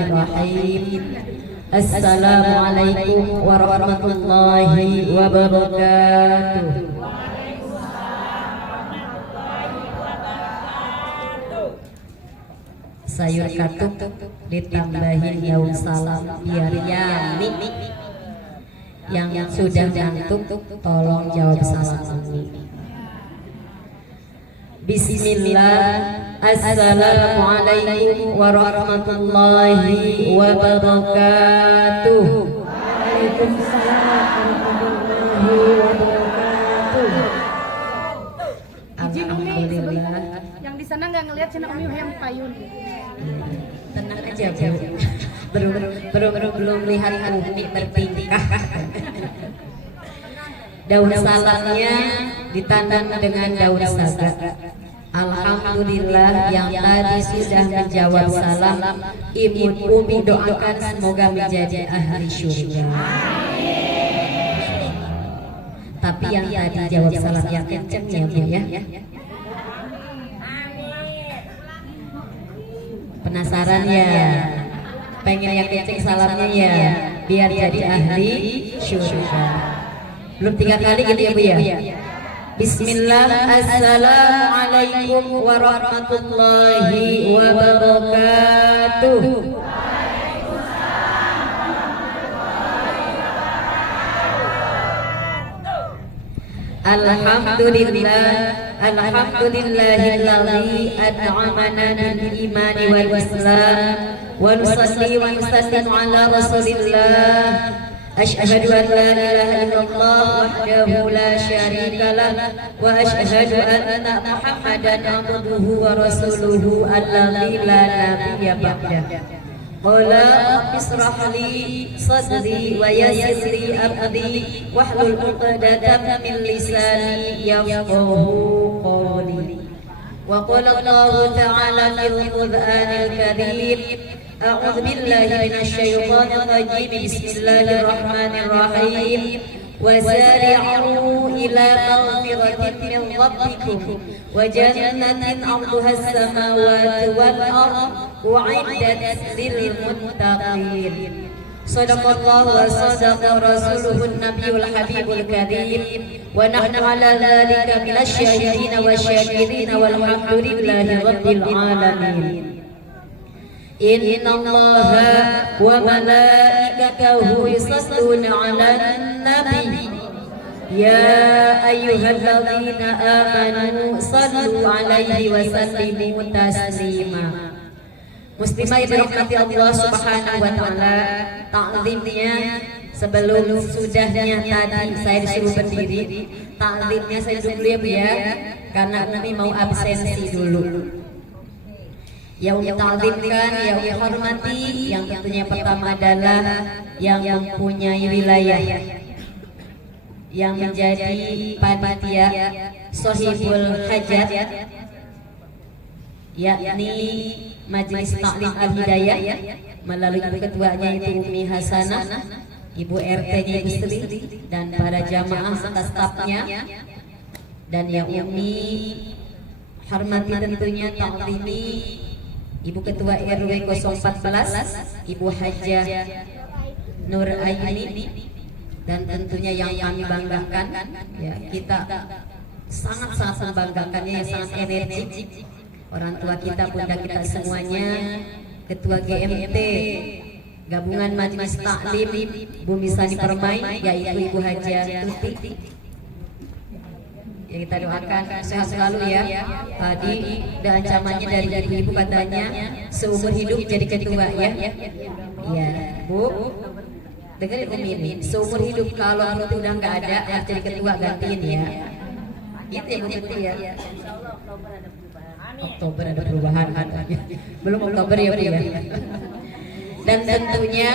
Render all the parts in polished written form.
Bismillahirrahmanirrahim. Assalamualaikum warahmatullahi wabarakatuh. Sayur katuk ditambahin daun salam biar yami. Yang sudah ngantuk tolong jawab salam ini. Bismillah. Assalamualaikum warahmatullahi wabarakatuh. Waalaikumsalam warahmatullahi wabarakatuh. Alhamdulillah. Yang di sana nggak ngelihat cina Umi yang payun. Tenang aja Bu. Belum lihat Umi bertingkah. Daun salamnya ditandang dengan daun saga. Alhamdulillah yang tadi sudah menjawab salam. Ibu Umi doakan semoga menjadi ahli syurga. Tapi yang tadi jawab salam yang kenceng ya Bu ya. Penasaran ya? Pengen yang kenceng salamnya ya, biar jadi ahli syurga. Belum 3 kali gitu ya Bu ya. Bismillah. Assalamualaikum warahmatullahi wabarakatuh. Alhamdulillah. Alhamdulillahilladzi an'amana bil imani wal islam wa nusalli wa nusallimu ala rasulillah. Asyhadu an la ilaha illallah wahdahu la syarika lah wa asyhadu anna Muhammadan abduhu wa rasuluhu alladzi la nabiyya ba'dah. Qala ishrah li sadri wa yassir li amri wahlul 'uqdatam min lisani yafqahu qawli. Wa qala Allah ta'ala fil Qur'anil Karim. A'udzu billahi minasyaitonir rajim. Bismillahirrahmanirrahim. Wasari'u ila maghfiratin min rabbikum wa jannatin 'arduha as-samawati wal ardh u'iddat lil muttaqin. Shadaqallahu wa sadaqa rasuluhun nabiyul habibul karim wa nahnu ala dzalika minasyahidin wasyakirin walhamdulillahi rabbil alamin. Innallaha wa malaikatahu yusalluna 'alan nabi ya ayyuhalladzina amanu sallu 'alaihi wa sallimu taslima. Muslimah yang dirahmati Allah Subhanahu wa taala, ta'zimnya sebelum sudahnya tadi saya disuruh berdiri, ta'zimnya saya dulu ya Bu ya, karena Umi mau absensi dulu. Yang Umi ta'zimkan, yang Umi hormati, yang tentunya pertama adalah yang mempunyai wilayah, yang menjadi panitia Sohibul Hajat, yakni Majelis Taklim Al-Hidayah melalui ketuanya itu Umi Hasanah, Ibu RT-nya Ibu Sri, dan para jamaah serta stafnya, dan yang Umi hormati tentunya taklimi Ibu Ketua RW 014 Ibu Hajah Nur Aini, dan tentunya yang kami banggakan ya, kita sangat membanggakannya, yang sangat energik, orang tua kita, bunda kita semuanya, Ketua GMT Gabungan Majelis Taklim Bumi Sani Permai, yaitu Ibu Hajah Tuti. Ya, kita doakan sehat selalu ya. Tadi ada ancamannya dari ibu katanya seumur hidup jadi ketua ya. Iya Bu, dengerin Umi ini, seumur hidup kalau itu udah nggak ada yang jadi ketua gantiin ya. Itu ya Bu Tuti ya. Oktober ada perubahan. Belum Oktober ya Bu ya. Dan tentunya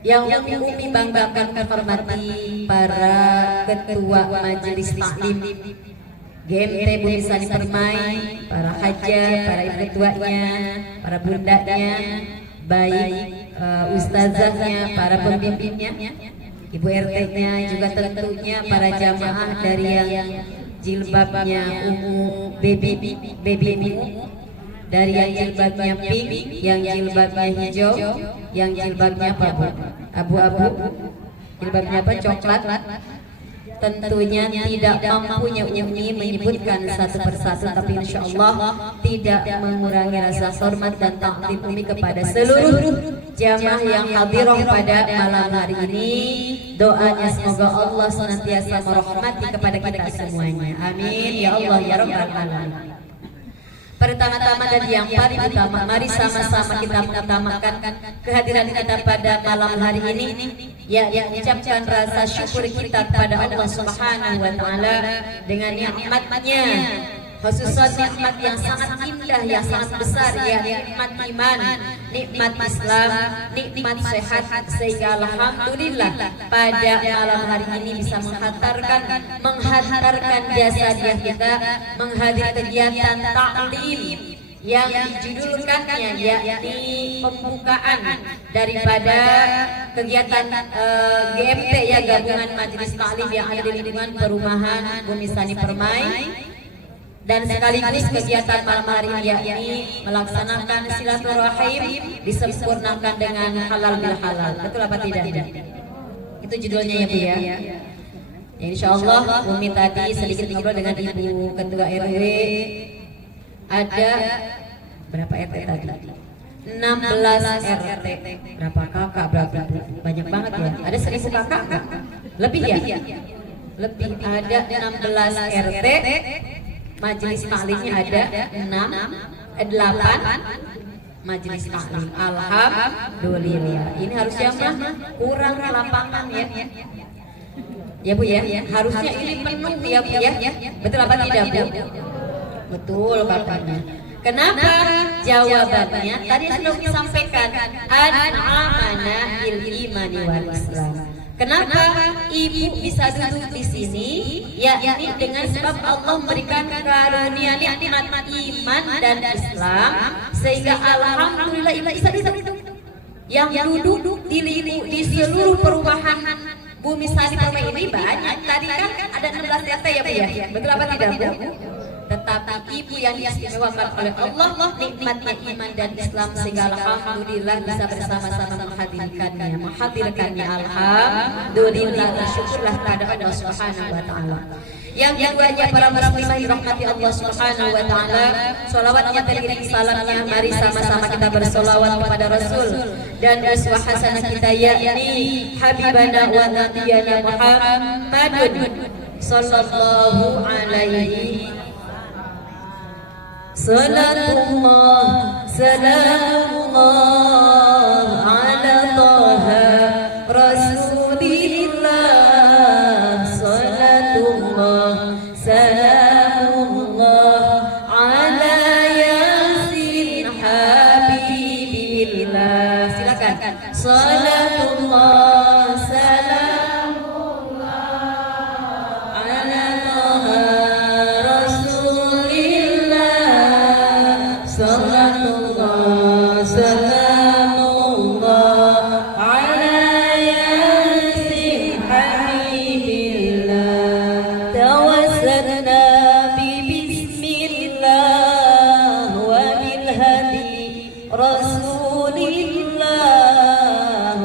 yang Umi banggakan, menghormati para ketua majelis taklim GMT Bumi Sani Permai, para hajah, para ibu ketuanya, para bundanya, baik ustazahnya, para pembimbingnya, Ibu RT-nya, juga tentunya para jamaah dari yang jilbabnya ungu, baby ungu, dari yang jilbabnya pink, yang jilbabnya hijau, yang jilbabnya apa Bu? Abu-abu, jilbabnya apa? Coklat. Tentunya tidak mampunya Umi menyebutkan satu persatu, tapi insya Allah tidak mengurangi rasa hormat dan taklim Umi kepada seluruh jamaah yang hadirah pada malam hari ini. Doanya semoga Allah senantiasa merahmati kepada kita semuanya. Amin ya Allah ya Rabbal alamin. Pertama-tama dan yang paling utama, mari sama-sama kita mengutamakan kehadiran kita pada malam hari ini, ya mengucapkan rasa syukur kita kepada Allah Subhanahu wa taala dengan nikmatnya, khususnya nikmat yang sangat indah, yang sangat besar, ya nikmat iman, nikmat Islam, nikmat sehat, sehingga alhamdulillah pada malam hari ini bisa menghantarkan jasa dia kita menghadiri kegiatan taklim yang dijudulkannya yakni pembukaan daripada kegiatan GMT, ya Gabungan Majelis Taklim yang ada di lingkungan perumahan Bumi Sani Permai, dan sekaligus kegiatan malam hari ini yakni melaksanakan silaturahim disempurnakan dengan halal bil halal. Betul apa tidak? Itu judulnya ya Bu ya. Ya, insya Allah Umi tadi sedikit ngobrol dengan Ibu Ketua RW. Ada berapa RT tadi? 16 RT. Berapa kakak? Berapa? Banyak banget ya. Ada 1000 kakak nggak? Lebih ya? Lebih. Ada 16 RT. Majelis taklimnya ada 8 majelis taklim. Alhamdulillah. Ini harusnya mah kurang lapangan ya. Ya Bu ya, harusnya ini penuh ya Bu ya. Betul apa tidak Bu? Betul katanya. Kenapa? Jawabannya tadi sudah disampaikan, an-amana bil imani wal Islam. Kenapa Ibu bisa duduk di sini? Yakni dengan sebab Allah memberikan karunia nikmat iman dan Islam, sehingga alhamdulillah Ibu bisa duduk. Yang duduk di seluruh perumahan Bumi Sani Permai ini banyak. Tadi kan ada 16 RT ya Bu ya. Betul apa tidak Bu? Tetapi Ibu yang diistimewakan oleh Allah nikmatnya iman dan Islam, sehingga alhamdulillah bisa bersama-sama menghadirkannya. Alhamdulillah, syukurlah kepada Allah Subhanahu wa taala. Yang keduanya, para muslimah dirahmati Allah Subhanahu wa taala, sholawatnya teriring salamnya, mari sama-sama kita bersolawat kepada Rasul dan uswah hasanah kita yakni habibana wa nabiyana Muhammadun sallallahu alaihi salatullah salamullah ala taha rasulillah, salatullah salamullah ala yasin habibillah. Silakan. Salatullah salamullah ala taha salatullah salamullah ala yasin habibillah. Tawassalna bi bismillah wa bil hadi rasulillah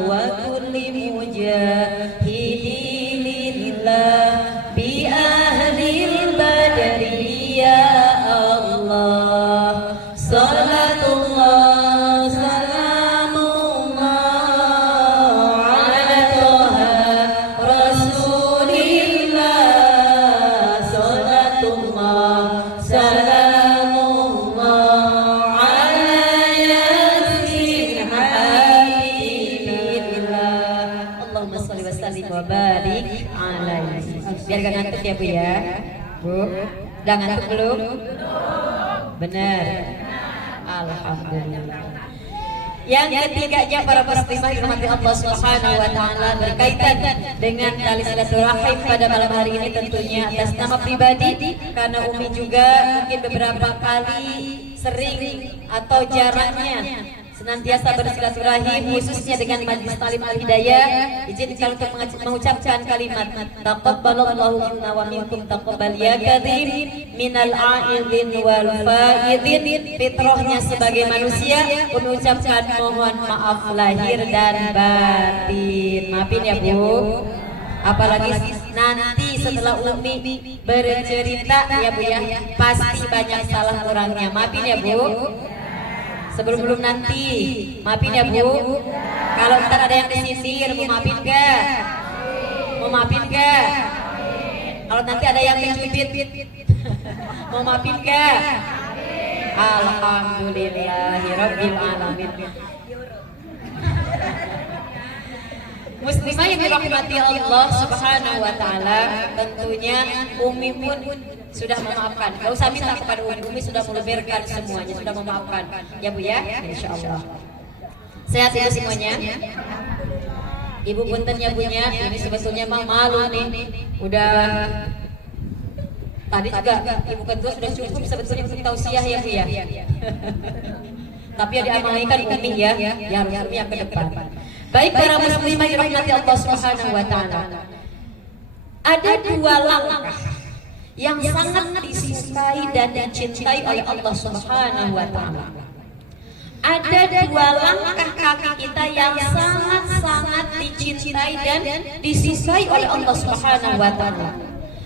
wa kulli mujahidilillah bi ahlil badri ya Allah. Salatullah salamullah ala taha rasulillah, salatullah salamullah ala yasin habibillah. Allahumma sholli wa sallim wa barik alaihi. Biar gak ngantuk ya Bu ya. Bu, udah ngantuk belum? Benar. Alhamdulillah. Yang ketiganya, para muslimah dirahmati Allah Subhanahu wa taala, berkaitan dengan tali silaturahim pada malam hari ini, tentunya atas nama pribadi, karena Umi juga mungkin beberapa kali sering atau jarangnya senantiasa bersilaturahim khususnya dengan Majelis Ta'lim Al-Hidayah. Izinkan untuk mengucapkan kalimat taqabbalallahu minna wa minkum taqabbal ya karim minal a'idin wal faidin. Fitrahnya sebagai manusia mengucapkan mohon maaf lahir dan batin. Maafin ya Bu. Apalagi nanti setelah Umi bercerita ya Bu ya, pasti banyak salah kurangnya. Maafin ya Bu. Sebelum nanti, maafin ya Bu. Kalau ntar ada yang disindir, mau maafin gak? Mau maafin gak? Kalau nanti ada yang mencubit, mau maafin gak? Alhamdulillahirabbil alamin. Muslimah yang dirahmati Allah Subhanahu wa taala, tentunya Umi pun sudah memaafkan. Gak usah minta kepada Umi sudah melebirkan semuanya, sudah memaafkan. Ya Bu ya, insyaallah. Sehat itu semuanya. Ibu punten ya Bunya, ini sebetulnya mah malu nih. Udah tadi juga Ibu Ketua sudah cukup sebetulnya untuk tausiah ya Bu ya. Tapi ya diamalkan Umi ya, yang Umi yang ke depan. Baik para muslimah dirahmati Allah Subhanahu wa taala. Ada dua langkah yang sangat disukai dan dicintai oleh Allah Subhanahu wa taala. Ada dua langkah kaki kita yang sangat-sangat dicintai dan disukai oleh Allah Subhanahu wa taala.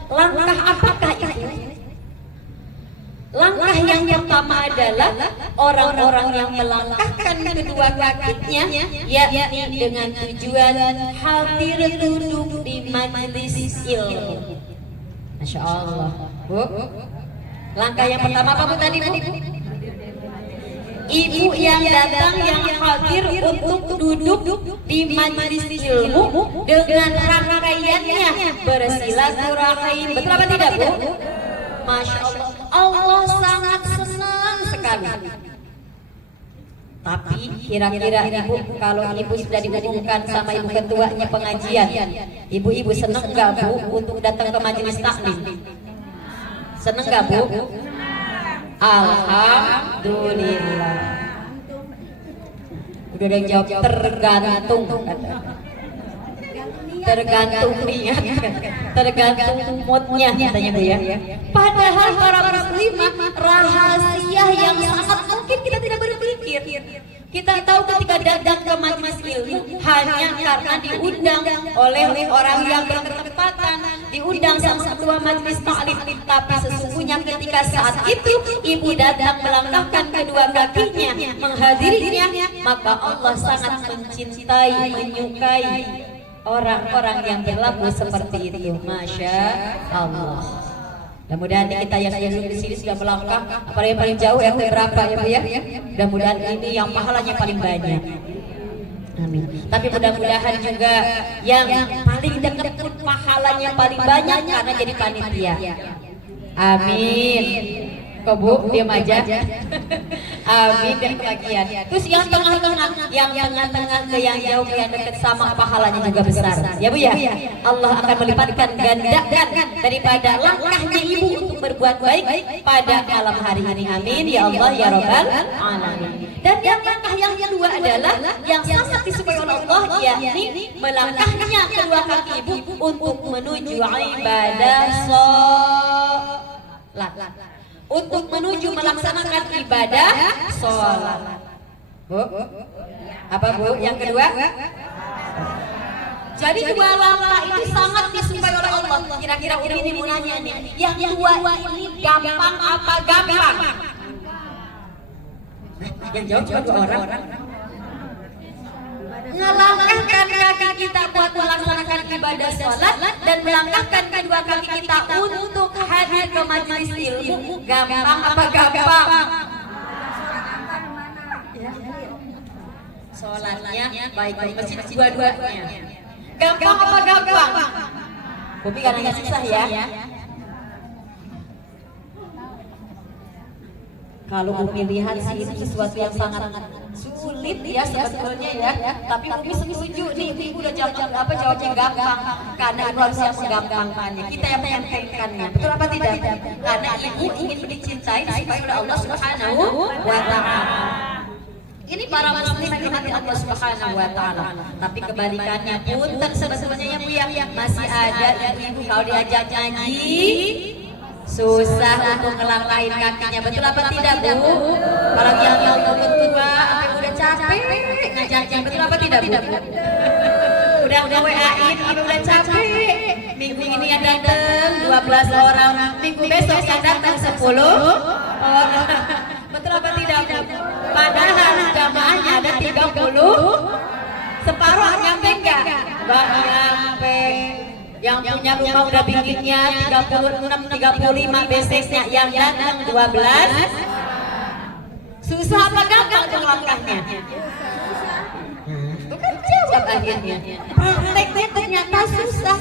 Langkah apakah itu? Langkah yang pertama adalah orang-orang yang melangkahkan kedua kakinya, yakni dengan tujuan hadir duduk di majelis ilmu. Masya Allah, Bu. Langkah yang pertama apa Bu tadi Bu? Ibu yang datang yang hadir untuk duduk di majelis ilmu dengan rangkaiannya bersilaturahim. Betul apa tidak Bu? Masya Allah. Allah sangat senang sekali. Tapi kira-kira Ibu, kalau Ibu sudah diumumkan sama Ibu Ketuanya pengajian, Ibu-ibu senang nggak Bu untuk datang ke majelis taklim? Senang nggak Bu? Alhamdulillah. Udah ada yang jawab tergantung. Tergantung niat, tergantung moodnya katanya Bu ya. Padahal para muslimah rahasia yang sangat mungkin kita tidak berpikir. Kita tahu ketika datang ke majelis ilmu hanya karena diundang oleh orang yang berkesempatan, diundang sama ketua majelis taklim. Tapi sesungguhnya ketika saat itu ibu datang melangkahkan kedua kakinya menghadirinya, maka Allah sangat mencintai, menyukai orang-orang yang berlaku seperti itu. Masya Allah. Mudah-mudahan kita yang duduk di sini sudah melangkah, apalagi yang paling jauh RT berapa ya Bu ya. Mudah-mudahan ini yang pahalanya paling banyak. Amin. Tapi mudah-mudahan juga yang paling dekat pun pahalanya paling banyak karena jadi panitia. Amin. Kok Bu diam aja. Amin dan kebahagiaan. Terus yang tengah-tengah ke yang jauh, yang dekat sama pahalanya juga besar. Ya Bu ya. Allah akan melipatkan gandakan daripada langkahnya ibu untuk berbuat baik pada malam hari ini. Amin ya Allah ya Rabbal alamin. Dan yang langkah yang kedua adalah yang sangat disukai oleh Allah, yakni melangkahnya kedua kaki ibu untuk menuju ibadah sholat. Untuk menuju melaksanakan ibadah sholat. Bu, apa Bu? Yang kedua? Jadi dua langkah itu sangat disukai oleh Allah. Kira-kira ini mau nanya nih, yang dua ini gampang apa gampang? Yang jawab cuma dua orang. Melangkahkan kaki kita buat melaksanakan ibadah sholat dan melangkahkan kedua kaki kita untuk hadir ke majelis ilmu, gampang apa gampang? Sholatnya baik di masjid dua-duanya. Gampang apa gampang? Bobi kan nggak susah ya. Kalau Umi lihat sih itu sesuatu yang sangat sulit ya sebetulnya ya. Tapi Umi setuju nih, Ibu udah jawabnya gampang. Karena Ibu harus yang menggampangkannya. Kita yang mengentengkannya. Betul apa tidak? Karena Ibu ingin dicintai supaya oleh Allah Subhanahu wa taala. Ini para muslim yang dirahmati Allah Subhanahu wa taala. Tapi kebalikannya punten sebetulnya ya Bu ya, masih ada ibu-ibu kalau diajak nyanyi susah untuk ngelangkahin kakinya. Betul apa tidak Bu? Apalagi yang tua sampai udah capek ngajaknya. Betul apa tidak Bu? Udah WA-in udah capek. Minggu ini yang datang 12 orang, minggu besok yang datang 10 orang. Betul apa tidak Bu? Padahal jamaahnya ada 30, separuh nyampe enggak? Enggak nyampe. Yang punya rumah udah bikinnya 36, 35 besoknya yang datang 12. Susah apa gampang tuh langkahnya? Bukan jawab akhirnya. Prakteknya ternyata susah.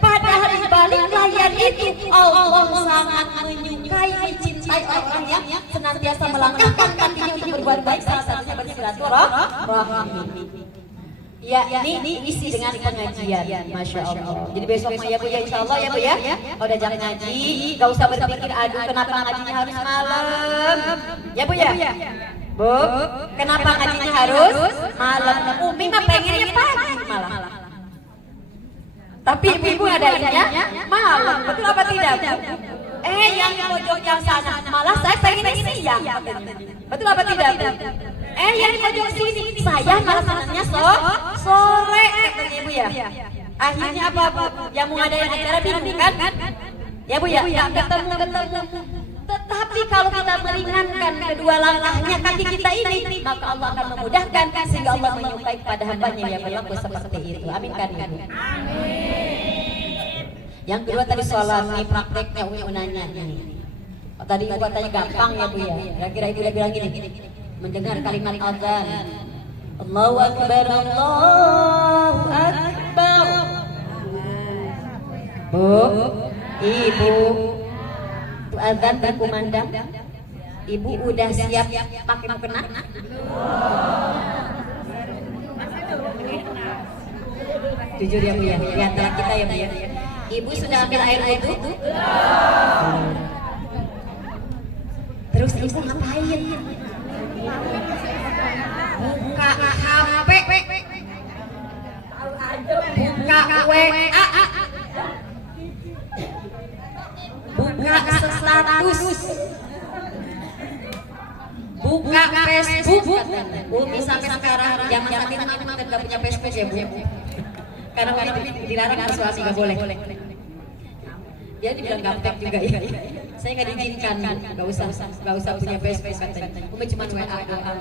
Padahal di balik layar itu Allah sangat menyukai, mencintai orang yang senantiasa melangkahkan kakinya untuk berbuat baik, salah satunya bersilaturahmi. Ya, ini isi dengan pengajian, masya Allah. Jadi besok ya Bu ya, insya Allah ya Bu ya. Kalau udah jam ngaji, gak usah berpikir aduh kenapa ngajinya harus malam. Ya Bu ya. Bu, kenapa ngajinya harus malam? Umi mah pengennya pagi malam. Tapi ibu-ibu ngadainnya malam, betul apa tidak? Yang di pojok yang sana malah saya pengennya siang, betul apa tidak? Yang di pojok sini saya malah senangnya sore, katanya ibu ya. Akhirnya apa Bu? Yang mau ngadain acara bingung kan? Ya Bu ya, nggak ketemu. Tetapi kalau kita meringankan kedua langkahnya kaki kita ini, maka Allah akan memudahkan sehingga Allah menyukai kepada hambanya yang berlaku seperti itu. Amin kan Ibu? Yang kedua tadi soal ini prakteknya Umi nanya ini. Tadi Ibu katanya gampang ya Bu ya. Kira-kira Ibu udah bilang gini, mendengar kalimat azan, Allahu Akbar, Allahu Akbar. Bu, Ibu, azan berkumandang, Ibu udah siap pakai mukena? Jujur ya Bu ya, di antara kita ya Bu ya. Ibu sudah ambil air wudhu? Terus Ibu ngapain? Buka HP, buka WA, buka status, buka Facebook. Umi sampai sekarang zaman saat itu memang nggak punya Facebook ya Bu. Karena waktu itu dilarang bersuami nggak boleh. Dia dibilang gaptek juga ya. Saya nggak diizinkan, nggak usah punya Facebook katanya. Umi cuma WA doang.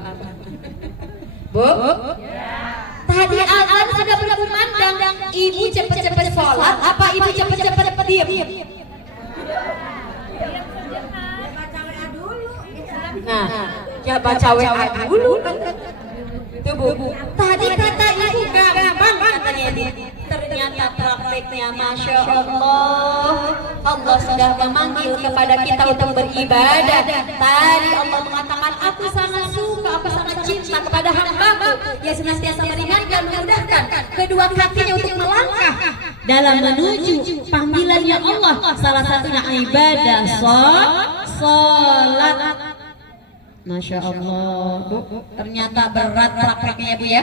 Bu, tadi azan sudah berkumandang. Ibu cepet-cepet sholat, apa Ibu cepet-cepet diam? Nah, ya baca WA dulu kan. Tuh Bu, tadi kata Ibu gampang katanya dia. Ternyata prakteknya Masya Allah, Allah sudah memanggil kepada kita untuk beribadah. Tadi Allah mengatakan, aku sangat suka, aku sangat cinta kepada hambaku yang senantiasa meringankan, memudahkan kedua kakinya untuk melangkah dalam menuju panggilannya Allah. Salah satunya ibadah sholat. Masya Allah Bu, ternyata berat prakteknya Bu ya.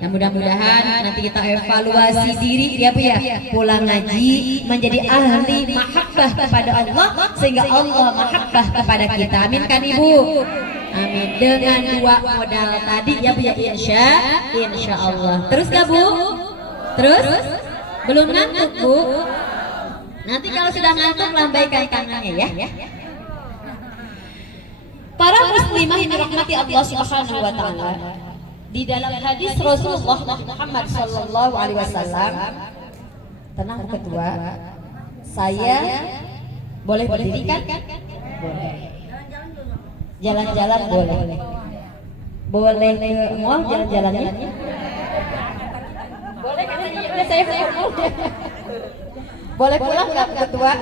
Dan mudah-mudahan nanti kita evaluasi diri ya Bu ya. Pulang ngaji menjadi ahli mahabbah kepada Allah sehingga Allah mahabbah kepada kita. Amin kan Ibu? Amin. Dengan dua modal tadi ya Bu ya, insya Allah. Terus gak Bu? Terus? Belum ngantuk Bu? Nanti kalau sudah ngantuk lambaikan tangannya ya. Para muslimah yang dirahmati Allah Subhanahu wa taala, di dalam hadis Rasulullah Muhammad sallallahu alaihi wasallam, tenang ketua, saya boleh berdiri kan? Boleh. Jalan-jalan boleh. Boleh ke mall jalan-jalannya? Boleh katanya udah saya ngomong. Boleh pulang enggak ketua?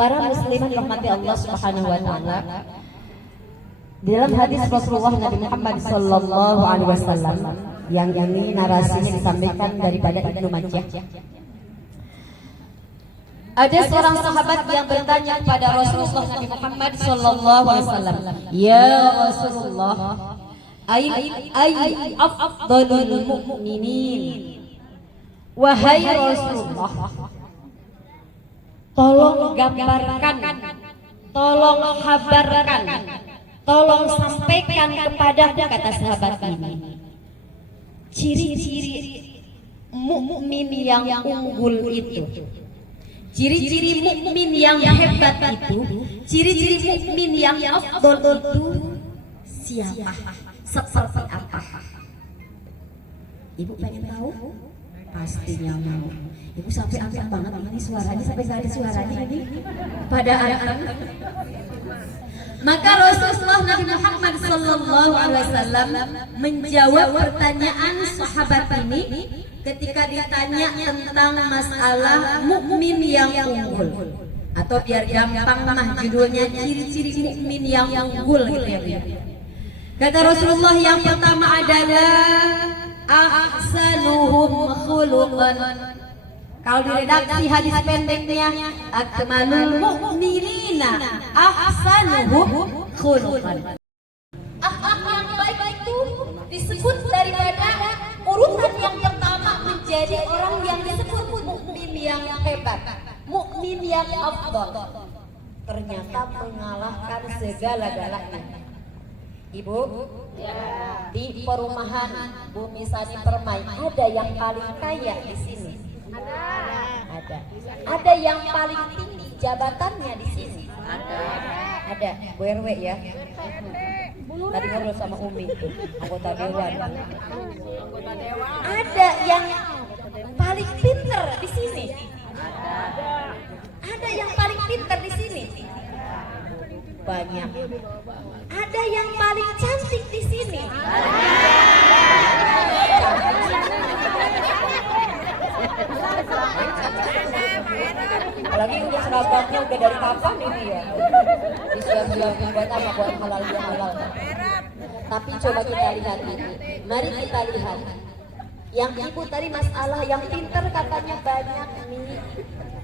Para muslimin rahmati Allah Subhanahu wa taala, di dalam hadis Rasulullah Nabi Muhammad sallallahu alaihi wasallam yang ini narasinya disampaikan daripada Ibnu Majah. Ada seorang sahabat yang bertanya kepada Rasulullah Nabi Muhammad sallallahu alaihi wasallam, "Ya Rasulullah, ay afdalul mu'minin?" Wahai Rasulullah, tolong gambarkan, tolong habarkan, tolong sampaikan kepadaku, kata sahabat ini, ciri-ciri mukmin yang unggul itu. Ciri-ciri mukmin yang hebat itu, ciri-ciri mukmin yang afdal itu siapa? Seperti apa? Ibu pengen tahu? Pastinya mau. Ibu sampai angkat banget ini suaranya, sampai gak ada suaranya ini pada anak. Maka Rasulullah Nabi Muhammad sallallahu alaihi wasallam menjawab pertanyaan sahabat ini ketika ditanya tentang masalah mukmin yang unggul, atau biar gampang mah judulnya ciri-ciri mukmin yang unggul gitu ya. Kata Rasulullah, yang pertama adalah ahsanuhum khuluqan. Kalau di redaksi hadis pendeknya, akmalul mu'minina ahsanuhum khuluqan. Akhlak yang baik itu disebut daripada urutan yang pertama menjadi orang yang disebut mukmin yang hebat, mukmin yang afdal. Ternyata mengalahkan segala-galanya. Ibu, di perumahan Bumi Sani Permai ada yang paling kaya di sini. Ada. Ada yang paling tinggi jabatannya di sini. Ada. Bu RW ya. Tadi ngobrol sama Umi tuh, anggota dewan. Ada yang paling pinter di sini. Ada yang paling pinter di sini. Banyak. Ada yang paling cantik di sini. Apalagi udah seragamnya udah dari kapan ini ya? Disiap-siapin buat apa? Buat halal dia halal. Tapi coba kita lihat ini. Mari kita lihat. Yang ibu tadi masalah yang pinter katanya banyak nih.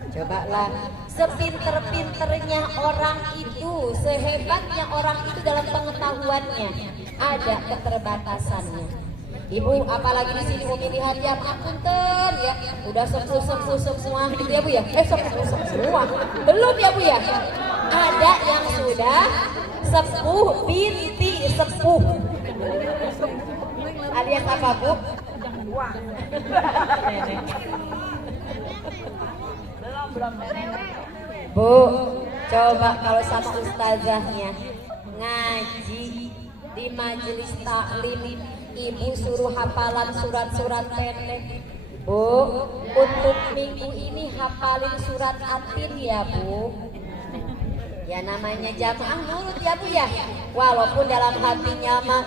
Cobalah, sepinter-pinternya orang itu, sehebatnya orang itu dalam pengetahuannya, ada keterbatasannya. Ibu, apalagi di sini mau pilihan ya, punten ya, udah sepuh semua gitu ya Bu ya? Sepuh semua, belum ya Bu ya? Ada yang sudah sepuh, binti sepuh. Alias apa Bu? Bu, coba kalau sama ustazahnya ngaji di majelis taklim, ibu suruh hafalan surat-surat pendek. Bu, untuk minggu ini hafalin surat Atin ya Bu. Ya namanya jamaah nurut ya Bu ya. Walaupun dalam hatinya mah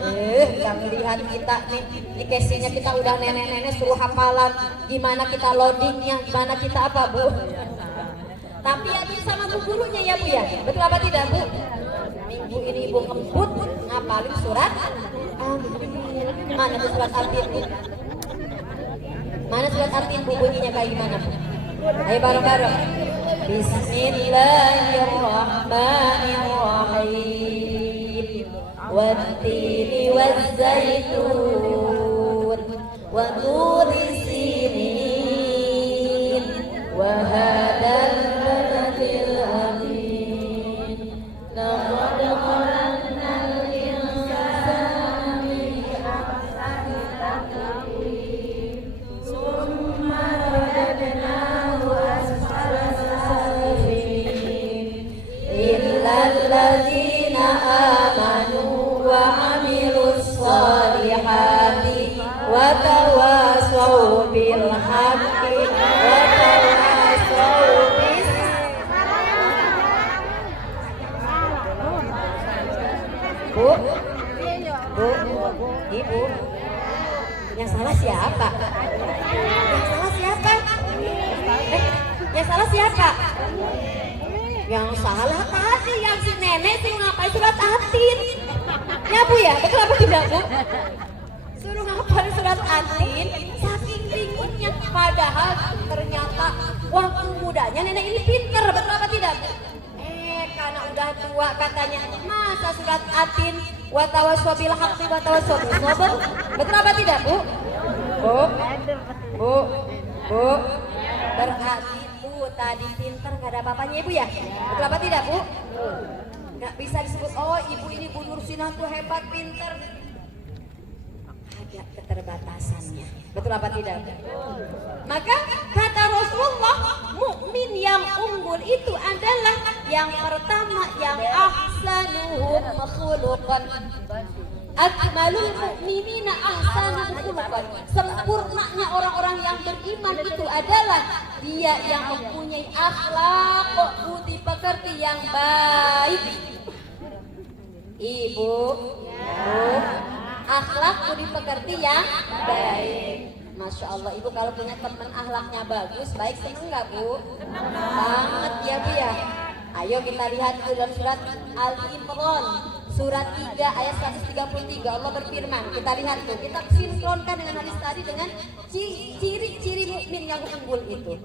yang melihat kita nih di casingnya kita udah nenek-nenek suruh hafalan, gimana kita loadingnya, gimana kita apa Bu. Tapi yakin sama bu gurunya ya Bu ya. Betul apa tidak Bu? Minggu ini Ibu ngemput ngapalin surat mana tuh surat Atin Bu? Mana surat Atin Bu, bunyinya kayak gimana Bu? Ayo bareng-bareng. Bismillahirrahmanirrahim. Wattini wazzaitun wa turi sinin wa hadal baladil amin. Laqad khalaqnal insana fi ahsani taqwim. Summa radadnahu asfala safilin. Illal ladzina amanu wa amilus solihati wa tawasaw bil haqqi wa tawasaw bis Bu, Ibu, yang salah siapa? Yang salah siapa? Yang salah siapa? Yang salah tadi yang si nenek sih ngapain surat Atin. Ya Bu ya, betul apa tidak Bu? Suruh ngapalin surat Atin, saking bingungnya, padahal ternyata waktu mudanya nenek ini pinter, betul apa tidak? Karena udah tua katanya, masa surat atin watawaswabil haqqi watawaswabil sabr, betul apa tidak Bu? Bu, berarti Bu tadi pinter gak ada apa-apanya Ibu ya? Betul apa tidak Bu? Gak bisa disebut, oh Ibu ini Bu Nursinah tuh hebat, pinter. Ada keterbatasannya, betul apa tidak? Maka kata Rasulullah, mukmin yang unggul itu adalah yang pertama yang ahsanuhum khuluqan. Akmalul mu'minina ahsanuhum khuluqan. Sempurnanya orang-orang yang beriman itu adalah dia yang mempunyai akhlak budi pekerti yang baik. Ibu, akhlak budi pekerti yang baik. Masya Allah, Ibu kalau punya teman akhlaknya bagus, baik, seneng nggak Bu? Banget ya Bu ya. Ayo kita lihat dalam surat Al-Imran, surat 3 ayat 133. Allah berfirman, kita lihat tuh, kita sinkronkan dengan hadis tadi dengan ciri-ciri mukmin yang unggul itu.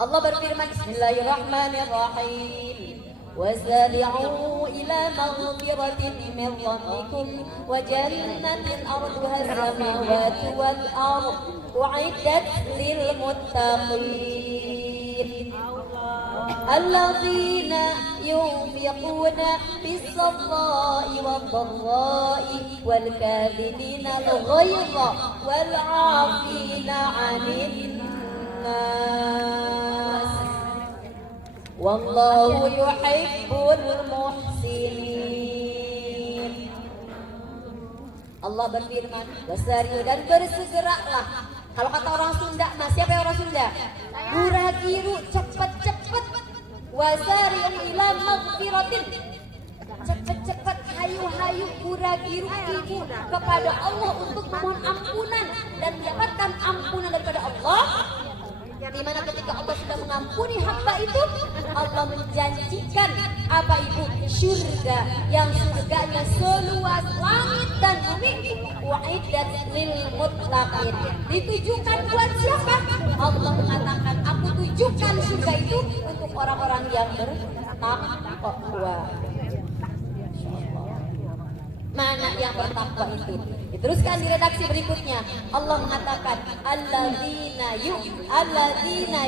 Allah berfirman, Bismillahirrahmanirrahim. وسارعوا إلى مغفرة من ربكم وجنة أرضها السماوات والأرض أعدت للمتقين الذين ينفقون في السراء والضراء والكاظمين الغيظ والعافين عن الناس Wallahu yuhibbul muhsinin. Allah berfirman, wasariu, dan bersegeralah. Kalau kata orang Sunda, mas siapa yang orang Sunda? Buragiru, cepet-cepet. Wasariu ila maghfiratin. Cepet-cepet, hayu-hayu, buragiru ibu kepada Allah untuk memohon ampunan dan mendapatkan ampunan daripada Allah. Di mana ketika Allah sudah mengampuni hamba itu, Allah menjanjikan apa Ibu? Surga, yang surganya seluas langit dan bumi. Wa'iddat lil muttaqin. Ditujukan buat siapa? Allah mengatakan, aku tujukan surga itu untuk orang-orang yang bertakwa. Mana yang bertakwa itu? Diteruskan di redaksi berikutnya. Allah mengatakan, alladzina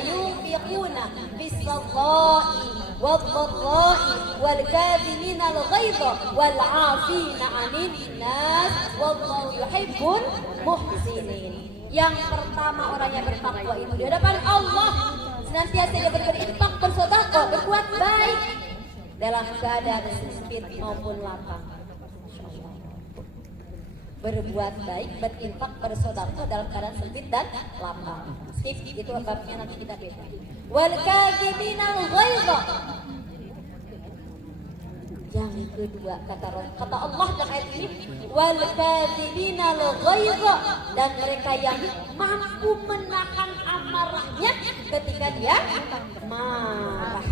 yunfiquna bis-sarra'i wad-dharra'i wal-kadhimina al-ghaidha wal-'afina 'anil nas wallahu yuhibbul muhsinin. Yang pertama orang yang bertakwa itu di hadapan Allah senantiasa dia berinfak, bersedekah, berbuat baik dalam keadaan sempit maupun lapang. Berbuat baik, berinfak, bersedekah dalam keadaan sempit dan lapang. Skip, itu babnya nanti kita beda. Wal kadhibina al-ghaidha. Yang kedua kata Allah dalam ayat ini, wal kadhibina al-ghaidha, dan mereka yang mampu menahan amarahnya ketika dia marah.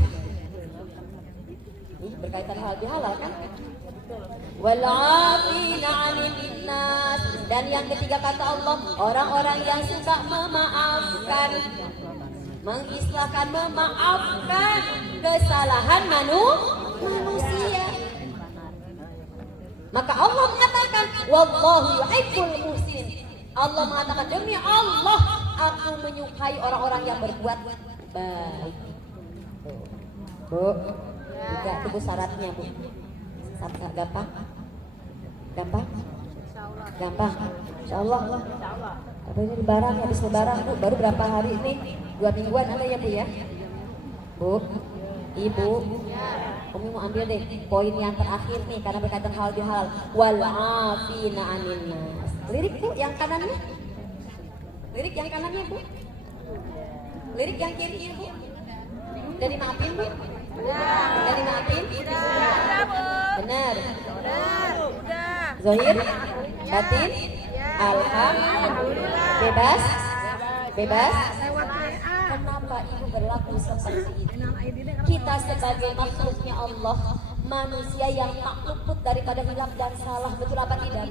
Ini berkaitan hal bihalal kan? Wal'afina 'anil nas, dan yang ketiga kata Allah, orang-orang yang suka memaafkan, mengislahkan, memaafkan kesalahan manusia. Maka Allah mengatakan, wallahu yuhibbul muhsinin. Allah mengatakan, demi Allah aku menyukai orang-orang yang berbuat baik. Bu, juga tunggu syaratnya Bu. Gampang? Insya Allah. Tapi ini lebaran, habis lebaran Bu, baru berapa hari ini? 2 mingguan ada ya Bu ya? Bu, Ibu, Umi mau ambil deh poin yang terakhir nih karena berkaitan hal bihalal. Wal'afina 'anil nas. Lirik Bu yang kanannya? Lirik yang kanannya Bu? Lirik yang kiri Bu? Udah dimaafin Bu? Udah dimaafin? Benar. Zohir, batin, alhamdulillah. Bebas. Kenapa Ibu berlaku seperti itu? Kita sebagai makhluknya Allah, manusia yang tak luput daripada hilaf dan salah, betul apa tidak?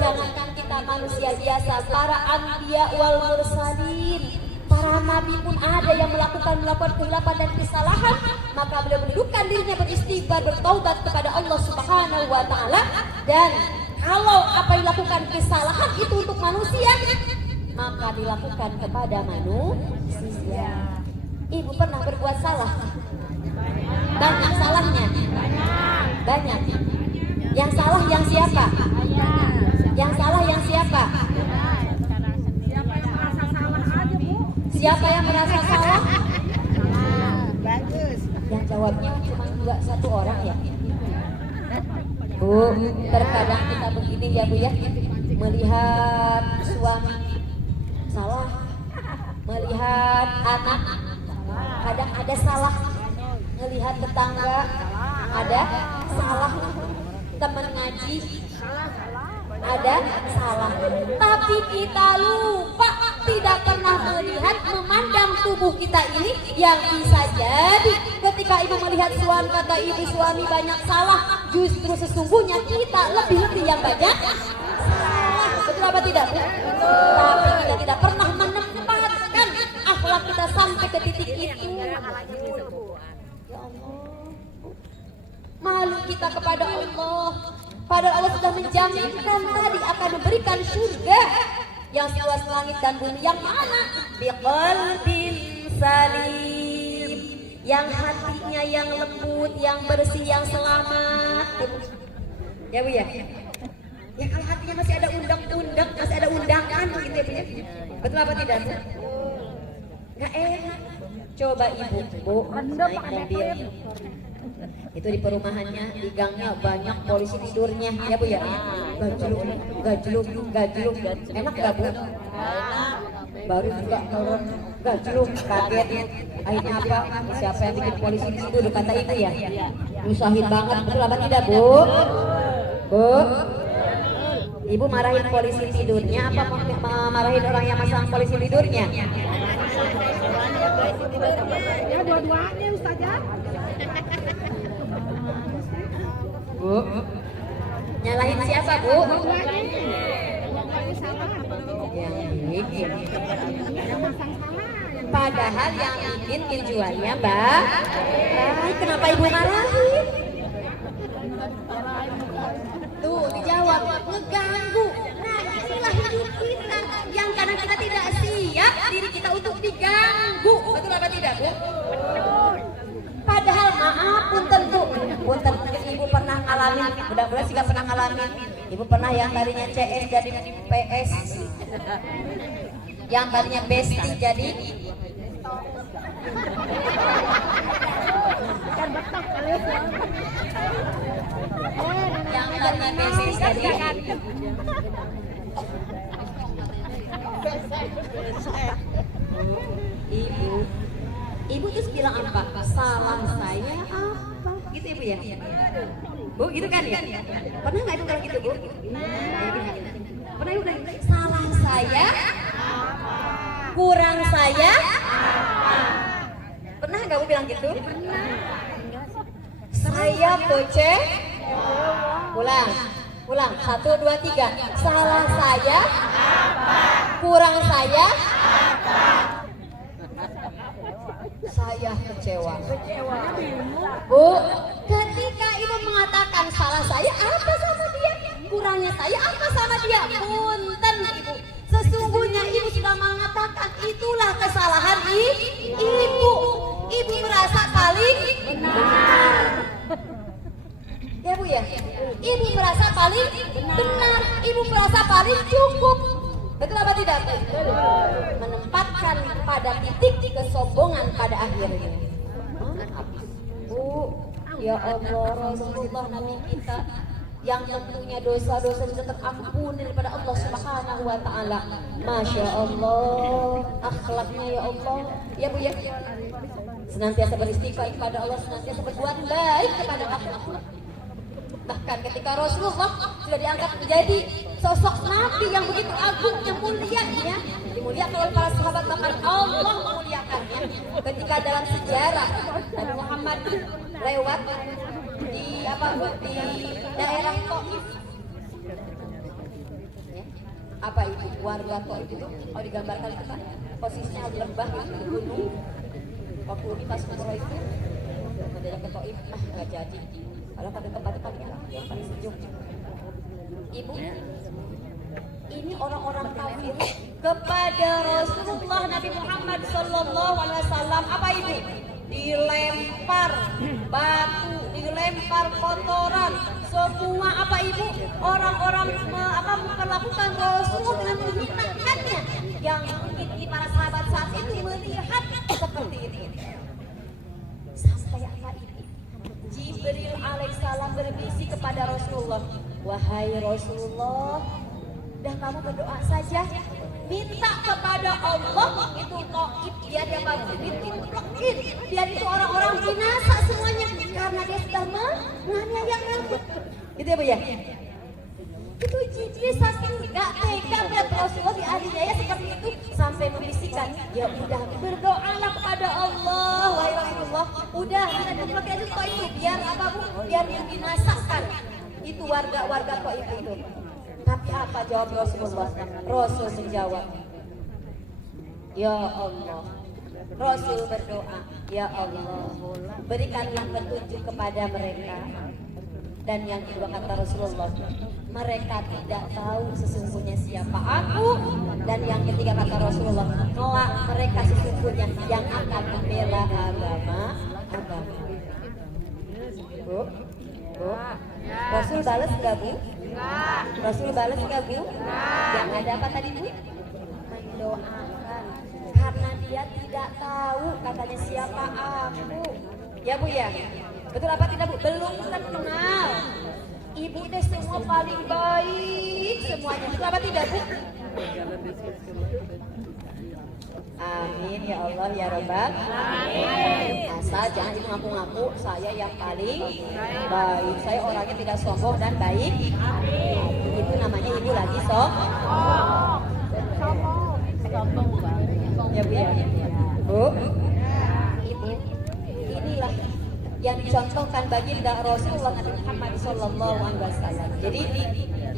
Jangankan kita manusia biasa, para anbiya wal mursalin, para nabi pun ada yang melakukan kehilapan dan kesalahan, maka beliau mendudukkan dirinya beristighfar, bertaubat kepada Allah Subhanahu wa taala. Dan kalau apa yang dilakukan kesalahan itu untuk manusia, maka dilakukan kepada manusia. Ibu pernah berbuat salah? Banyak salahnya? Banyak. Yang salah yang siapa? Yang salah yang siapa? Siapa yang merasa salah? Bagus. Yang jawabnya cuma satu orang ya. Bu, terkadang kita begini ya Bu ya, melihat suami salah, melihat anak kadang ada salah, melihat tetangga ada salah, teman ngaji ada salah, tapi kita lupa tidak pernah melihat, memandang tubuh kita ini yang bisa jadi ketika ibu melihat suami, kata ibu suami banyak salah, justru sesungguhnya kita lebih yang banyak salah. Betul apa tidak? Tapi kita tidak pernah menempatkan akhlak kita sampai ke titik itu. Ya Allah, malu kita kepada Allah. Padahal Allah sudah menjaminkan tadi akan memberikan surga yang seluas langit dan bumi. Yang mana? Biqalbin salim, yang hatinya yang lembut, yang bersih, yang selamat. Ya Bu ya? Ya kalau hatinya masih ada undang-undang, masih ada undangan gitu ya Bu ya? Betul apa tidak Bu? Nggak enak. Coba Ibu, Bu, naik mobil. Itu di perumahannya, di gangnya banyak polisi tidurnya, ya Bu ya? Gajluk. Enak gak Bu? Baru juga turun, gajluk, kaget. Akhirnya apa? Siapa yang bikin polisi tidur, kata Ibu ya? Nyusahin banget, betul apa tidak Bu? Bu? Ibu marahin polisi tidurnya apa marahin orang yang masang polisi tidurnya? Ya dua-duanya Ustazah. Bu, nyalahin siapa Bu? Yang bikin. Padahal yang bikin penjualnya Mbak. Kenapa Ibu marahin? Tuh dijawab, ngeganggu. Nah inilah hidup kita yang kadang kita tidak siap diri kita untuk diganggu. Betul apa tidak Bu? Padahal maaf punten Bu, punten Ibu pernah ngalamin, mudah-mudahan sih gak pernah ngalamin. Ibu pernah yang tadinya CS jadi PS, yang tadinya Besti jadi yang tadinya Besti jadi Ibu terus bilang apa? Salah saya apa? Gitu Ibu ya? Bu gitu kan ya? Pernah nggak Ibu kalau gitu Bu? Pernah Ibu bilang, salah saya kurang saya pernah nggak Bu bilang gitu? Saya kece ulang 1, 2, 3. Salah saya kurang saya kecewa. Bu, ketika Ibu mengatakan salah saya apa sama dia, kurangnya saya apa sama dia, punten Ibu, sesungguhnya Ibu sudah mengatakan itulah kesalahan Ibu. Ibu merasa paling benar. Ya Bu ya, Ibu merasa paling benar, Ibu merasa paling cukup. Betul apa tidak? Menempatkan pada titik kesombongan pada akhirnya. Bu, ya Allah, Rasulullah Nabi kita yang tentunya dosa-dosa bisa terampuni daripada Allah Subhanahu wa taala. Masya Allah, akhlaknya ya Allah. Ya Bu ya, senantiasa beristighfar kepada Allah, senantiasa berbuat baik kepada akhlak. Bahkan ketika Rasulullah sudah diangkat menjadi sosok Nabi yang begitu agung, yang mulia, ya, dimuliakan oleh para sahabat, bahkan Allah memuliakannya. Ketika dalam sejarah Nabi Muhammad lewat di daerah Taif, ya. Apa itu warga Taif itu kalau digambarkan itu kan posisinya di lembah di gunung. Waktu ini pas umroh itu ada ke Taif nggak jadi. Kalau pada tempat-tempat yang paling sejuk. Ibu, ini orang-orang kafir kepada Rasulullah Nabi Muhammad Sallallahu Alaihi Wasallam apa itu? Dilempar batu, dilempar kotoran, semua apa ibu? Orang-orang memperlakukan Rasul dengan menghinakannya, yang mungkin di para sahabat saat itu melihat seperti itu. Sampai apa itu? Jibril alaihissalam berbisik kepada Rasulullah, wahai Rasulullah, dah kamu berdoa saja, minta kepada Allah itu Taif biar dia bantuin, biar itu orang-orang binasa semuanya karena dia sudah menganiaya kamu. Gitu ya Bu ya? Itu Jibril saking gak tega melihat Rasulullah dianiaya seperti itu sampai membisikkan, ya udah berdoalah kepada Allah wahai Rasulullah, udah kita diplok aja kok itu biar apa Bu? Biar dibinasakan itu warga-warga kok itu. Tapi apa jawab Rasulullah? Rasul menjawab, ya Allah. Rasul berdoa, ya Allah, berikanlah petunjuk kepada mereka. Dan yang kedua kata Rasulullah, mereka tidak tahu sesungguhnya siapa aku. Dan yang ketiga kata Rasulullah, kelak mereka sesungguhnya yang akan membela agama. Bu, Rasul balas enggak Bu? Rasul balas enggak Bu? Yang ada apa tadi Bu? Mendoakan karena dia tidak tahu katanya siapa aku. Ya Bu ya? Betul apa tidak Bu? Belum kenal. Ibu deh semua paling baik semuanya. Betul apa tidak Bu? Amin ya Allah ya Rabbal. Asal jangan ibu ngaku-ngaku saya yang paling baik. Saya orangnya tidak sombong dan baik. Itu namanya ibu lagi sombong. Ya Bu ya. Bu, ibu inilah yang dicontohkan baginda Rasulullah Nabi Muhammad SAW. Jadi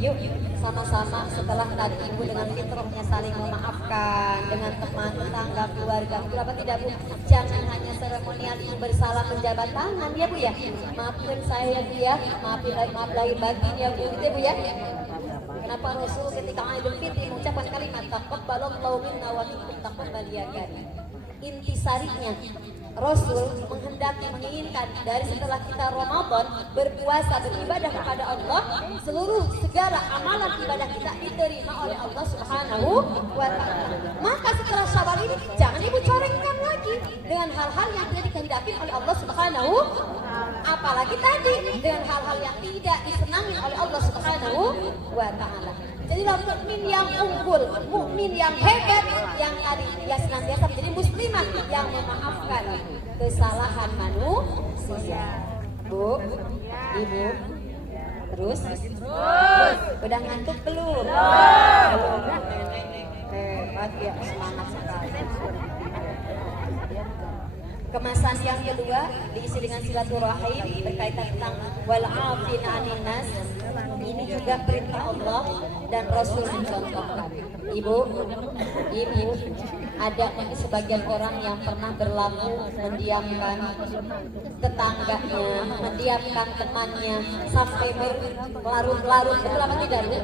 yuk sama-sama setelah tadi ibu dengan fitrahnya saling memaafkan dengan teman, tetangga, keluarga, betul apa tidak Bu? Jangan hanya seremonial ibu bersalam menjabat tangan ya Bu ya. Maafkan saya ya Bu ya, maaf lahir batin ya Bu, gitu ya Bu ya. Kenapa Rasul ketika Idul Fitri mengucapkan kalimat taqabbalallahu minna wa minkum taqabbal. Intisarinya Rasul menghendaki menginginkan dari setelah kita Ramadan berpuasa beribadah kepada Allah, seluruh segala amalan ibadah kita diterima oleh Allah Subhanahu wa Ta'ala. Maka setelah Syawal ini jangan ibu corengkan lagi dengan hal-hal yang tidak dikehendaki oleh Allah Subhanahu, apalagi tadi dengan hal-hal yang tidak disenangi oleh Allah Subhanahu wa Ta'ala. Jadilah mukmin yang unggul, mukmin yang hebat, yang tadi ya senantiasa menjadi muslimah yang memaafkan kesalahan manusia. Bu, ibu, terus, udah ngantuk belum? Belum. Hebat ya, semangat sekali. Kemasan yang kedua diisi dengan silaturahim berkaitan tentang wal afina 'anil nas. Ini juga perintah Allah dan Rasul mencontohkan. Ibu, ada sebagian orang yang pernah berlaku mendiamkan tetangganya, mendiamkan temannya sampai berlarut-larut. Betul apa tidak Bu?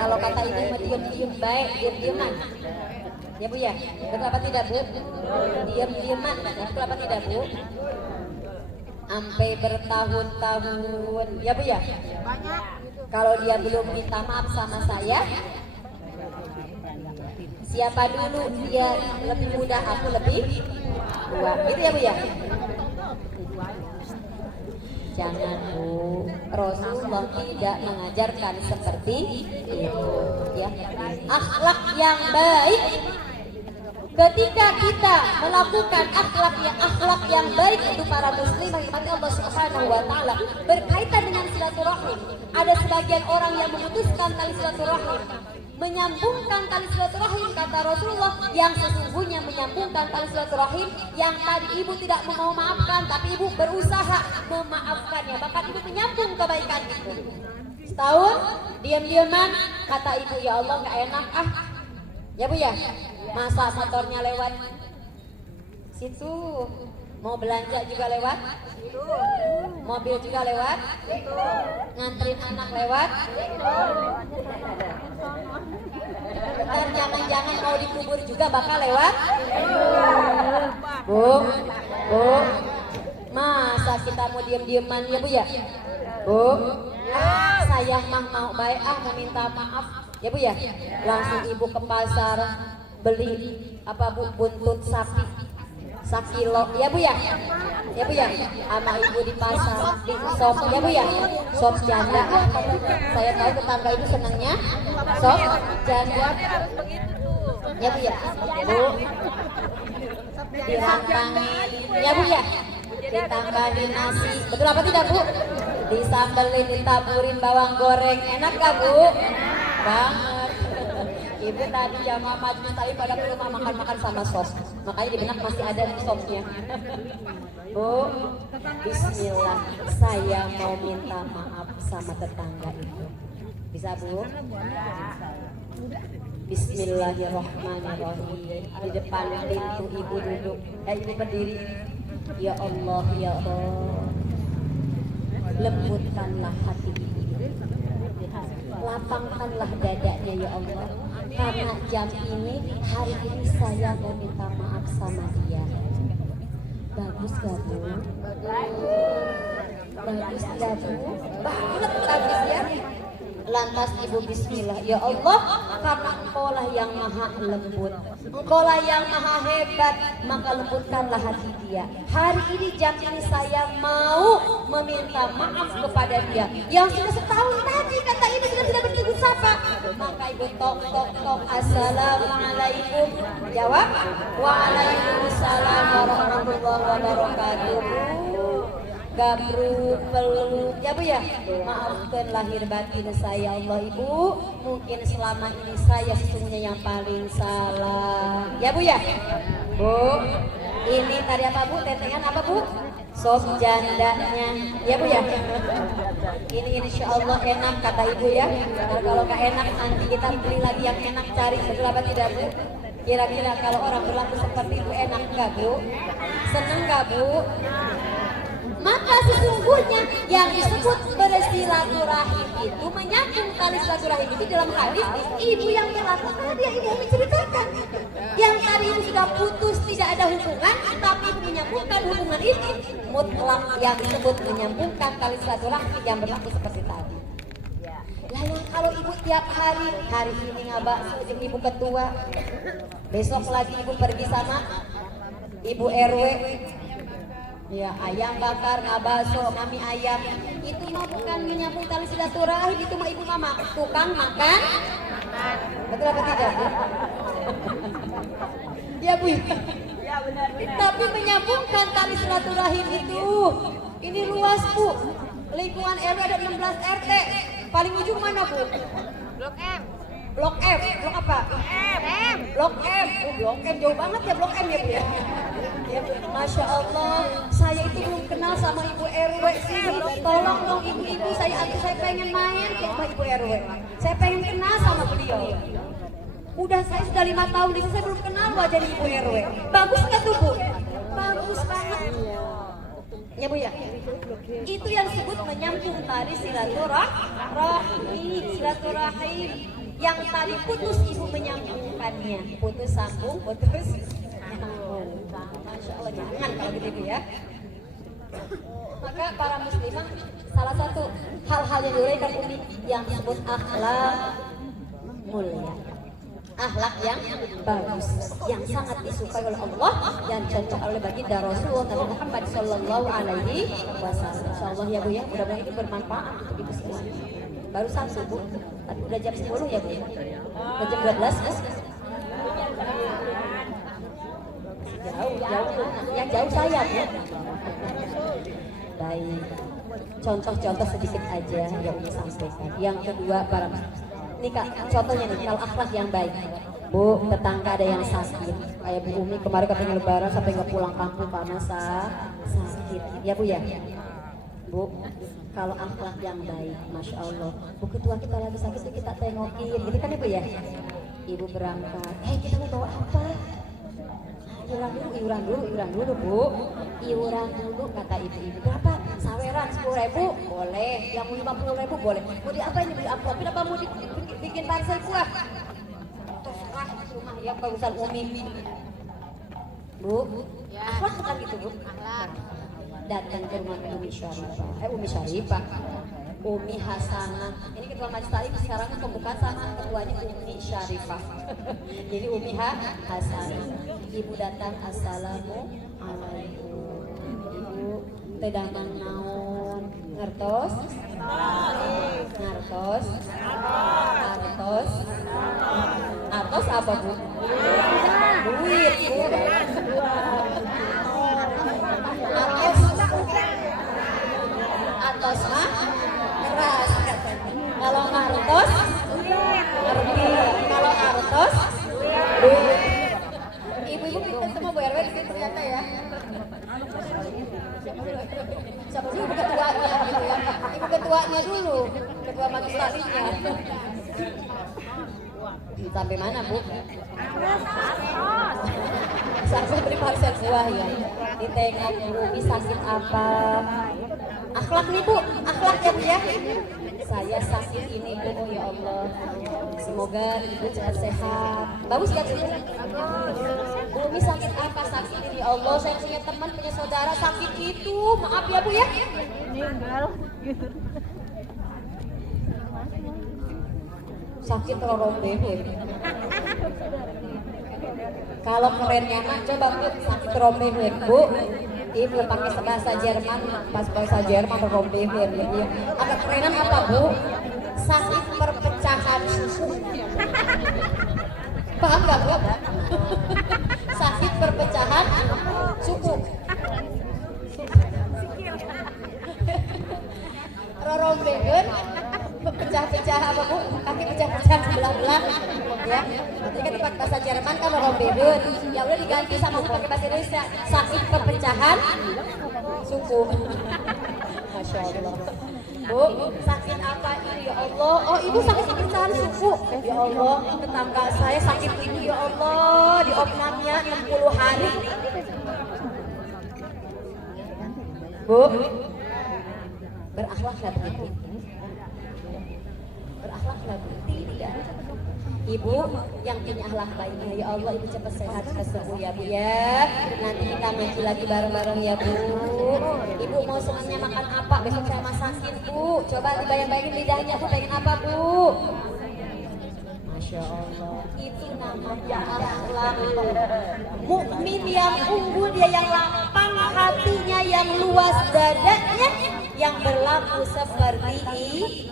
Kalau kata ibu diam-diam baik, diam-diaman. Ya Bu ya, betul apa tidak Bu? Diam-diaman, betul apa tidak Bu? Sampai bertahun-tahun, ya Bu ya? Kalau dia belum minta maaf sama saya, siapa dulu dia lebih muda, aku lebih tua, gitu ya Bu ya? Jangan Bu, Rasulullah tidak mengajarkan seperti itu ya. Akhlak yang baik, ketika kita melakukan akhlak yang baik untuk para muslim yang dimati Allah Subhanahu wa Ta'ala berkaitan dengan silaturahim. Ada sebagian orang yang memutuskan tali silaturahim, menyambungkan tali silaturahim, kata Rasulullah, yang sesungguhnya menyambungkan tali silaturahim yang tadi ibu tidak mau maafkan, tapi ibu berusaha memaafkannya, bahkan ibu menyambung kebaikan itu. Setahun diam-diaman kata ibu, ya Allah nggak enak ah. Ya Bu ya, masa motornya lewat situ, mau belanja juga lewat, mobil juga lewat, nganterin anak lewat. Ntar jangan-jangan mau dikubur juga bakal lewat. Bu, masa kita mau diem-dieman ya Bu ya? Bu, saya mah mau baik mau minta maaf ya Bu ya. Langsung ibu ke pasar beli apa Bu, buntut sapi sakilo ya Bu ya. Ya Bu ya, sama ibu di pasar di sop ya Bu ya, sop janda. Saya tahu tetangga ibu senangnya sop janda ya Bu ya. Bu, dirantangin ya Bu ya, ditambahin nasi, betul apa tidak Bu? Disambelin, ditaburin bawang goreng, enak gak Bu? Banget. Ibu tadi jamaah majelis tadi pada ke rumah makan-makan sama sos, makanya di benak masih ada sosnya. Bu, bismillah, saya mau minta maaf sama tetangga itu. Bisa Bu? Bismillahirrahmanirrahim. Di depan pintu ibu duduk, ibu berdiri. Ya Allah, ya Allah, lembutkanlah hati ibu, lapangkanlah dadanya ya Allah. Karena jam ini, hari ini saya mau minta maaf sama dia. Bagus gak Bu? Bagus gak Bu? Banget bagus ya. Lantas ibu bismillah, ya Allah, karena engkau lah yang maha lembut, engkau lah yang maha hebat, maka lembutkanlah hati dia. Hari ini jam ini saya mau meminta maaf kepada dia yang sudah setahun tadi kata ibu sudah tidak beribu sapa. Maka ibu tok tok tok, assalamualaikum. Jawab, waalaikumsalam warahmatullahi wabarakatuh. Gabruk peluk ya Bu ya, maafkan lahir batin saya Allah Ibu, mungkin selama ini saya sesungguhnya yang paling salah ya Bu ya. Bu, ini tadi apa Bu, tetengan apa Bu? Sop jandanya ya Bu ya. Ini insya Allah enak kata Ibu ya. Nah, kalau nggak enak nanti kita beli lagi yang enak, cari betul apa tidak Bu? Kira-kira kalau orang berlaku seperti itu enak nggak Bu? Seneng nggak Bu? Maka sesungguhnya yang disebut bersilaturahim itu menyambung tali silaturahim itu dalam hadis ibu yang berlaku karena dia ini yang menceritakan. Yang tadi itu sudah putus tidak ada hubungan, tapi ibu menyambungkan hubungan itu mutlak yang disebut menyambungkan tali silaturahim yang berlaku seperti tadi. Lalu kalau ibu tiap hari ini ngabak ibu ketua, besok lagi ibu pergi sama ibu RW. Ya, ayam bakar, ngabaso, mami ayam, itu mah bukan menyambung tali silaturahim, itu mah ibu mama tukang makan. Betul apa tidak Bu? Ya Bu. Ya benar. Tapi menyambungkan tali silaturahim itu, ini luas Bu. Lingkungan RW ada 16 RT. Paling ujung mana Bu? Blok M. Blok F, blok apa? M. Blok M. Oh, Blok M jauh banget ya Blok M ya Bu ya. Ya, Masya Allah, saya itu belum kenal sama Ibu RW sih. Tolong dong ibu-ibu, saya pengen main ke rumah Ibu RW. Saya pengen kenal sama beliau. Udah saya sudah 5 tahun di sini, saya belum kenal wajah Ibu RW. Bagus nggak tuh Bu? Bagus banget. Ya Bu ya. Itu yang disebut menyambung tali silaturahim. Yang tadi putus ibu menyambungkannya, putus sambung, putus nyambung. Masya Allah, jangan kalau gitu ya. Maka para muslimah salah satu hal-hal yang diuraikan Umi yang disebut akhlak mulia, akhlak yang bagus, yang sangat disukai oleh Allah, yang cocok oleh baginda Rasulullah Nabi Muhammad Sallallahu Alaihi Wasallam. Insya Allah ya Bu ya, mudah-mudahan itu bermanfaat untuk ibu semuanya. Baru satu Bu, tapi udah jam 10 ya Bu, udah jam 12 ya? Jauh, yang jauh saya Bu. Baik, contoh-contoh sedikit aja yang Umi sampaikan. Yang kedua, para ini Kak, contohnya nih, kalau akhlak yang baik Bu, tetangga ada yang sakit, kayak Bu Umi kemarin katanya lebaran sampai nggak pulang kampung karena sakit ya Bu ya. Bu, kalau akhlak yang baik, masya Allah. Bu ketua kita lagi sakit, kita tengokin, gitu kan ibu ya? Ibu berangkat, kita mau bawa apa? Iuran dulu bu. Iuran dulu kata ibu-ibu. Berapa? Saweran 10.000 boleh. Yang mau 50.000 boleh. Mau di apa ini? Beli amplop. Apa mau bikin parcel buah? Terserah rumah ya Pak Umi. Bu, akhlak bukan gitu bu. Datang ke rumah Umi Syarifah. Umi Hasanah. Ini ketua majelis taklim sekarang pembukaan sama ketuanya Umi Syarifah. Jadi Umi Hasanah. Ibu datang, assalamualaikum. Ibu tedangan naon ngertos? Ngertos? Artos? Artos apa bu? Duit bu. Artos mah keras. Kalau artos ngerti. Kalau artos duit. Ibu-ibu kita semua Bu RW di sini ternyata ya. Siapa sih ibu ketuanya gitu ya? Ibu ketuanya dulu, ketua majelis taklimnya. Sampai mana Bu? Sampai beli parcel buah ya. Ditengok Umi sakit apa? Akhlak nih Bu, akhlak ya Bu ya. Saya sakit ini Bu, oh ya Allah. Semoga ibu cepat sehat. Bagus gak Bu? Umi sakit apa? Sakit ini ya Allah. Saya punya teman, punya saudara sakit itu. Maaf ya Bu ya. Meninggal gitu. Sakit rorombe Bu. Kalau kerennya mah coba Bu sakit rorombe Bu. Ibu pakai bahasa Jerman, pas bahasa Jerman rorombe Bu. Agak kerenan apa Bu? Sakit perpecahan susu. Paham gak Bu? Sakit perpecahan suku. Rorombeun pecah-pecah apa Bu? Kaki pecah-pecah sebelah-belah ya. Nanti kan tempat bahasa Jerman kan rorombeun. Ya udah diganti sama pakai bahasa Indonesia. Sakit perpecahan suku. Masya Allah. Bu, sakit apa ini ya Allah? Oh ibu sakit perpecahan suku. Ya Allah, tetangga saya sakit ini ya Allah. Diopnamnya 60 hari. Bu, berakhlaklah begitu. Berakhlaklah begitu. Tidak. Ibu yang punya akhlak baiknya, ya Allah ibu cepat sehat sembuh ya Bu ya. Nanti kita ngaji lagi bareng-bareng ya Bu. Ibu mau senangnya makan apa? Besok saya masakin Bu. Coba dibayang-bayangin lidahnya Bu pengen apa Bu? Masya Allah, itu namanya akhlak. Mukmin yang unggul, dia yang lapang hatinya, yang luas dadanya, yang berlaku seperti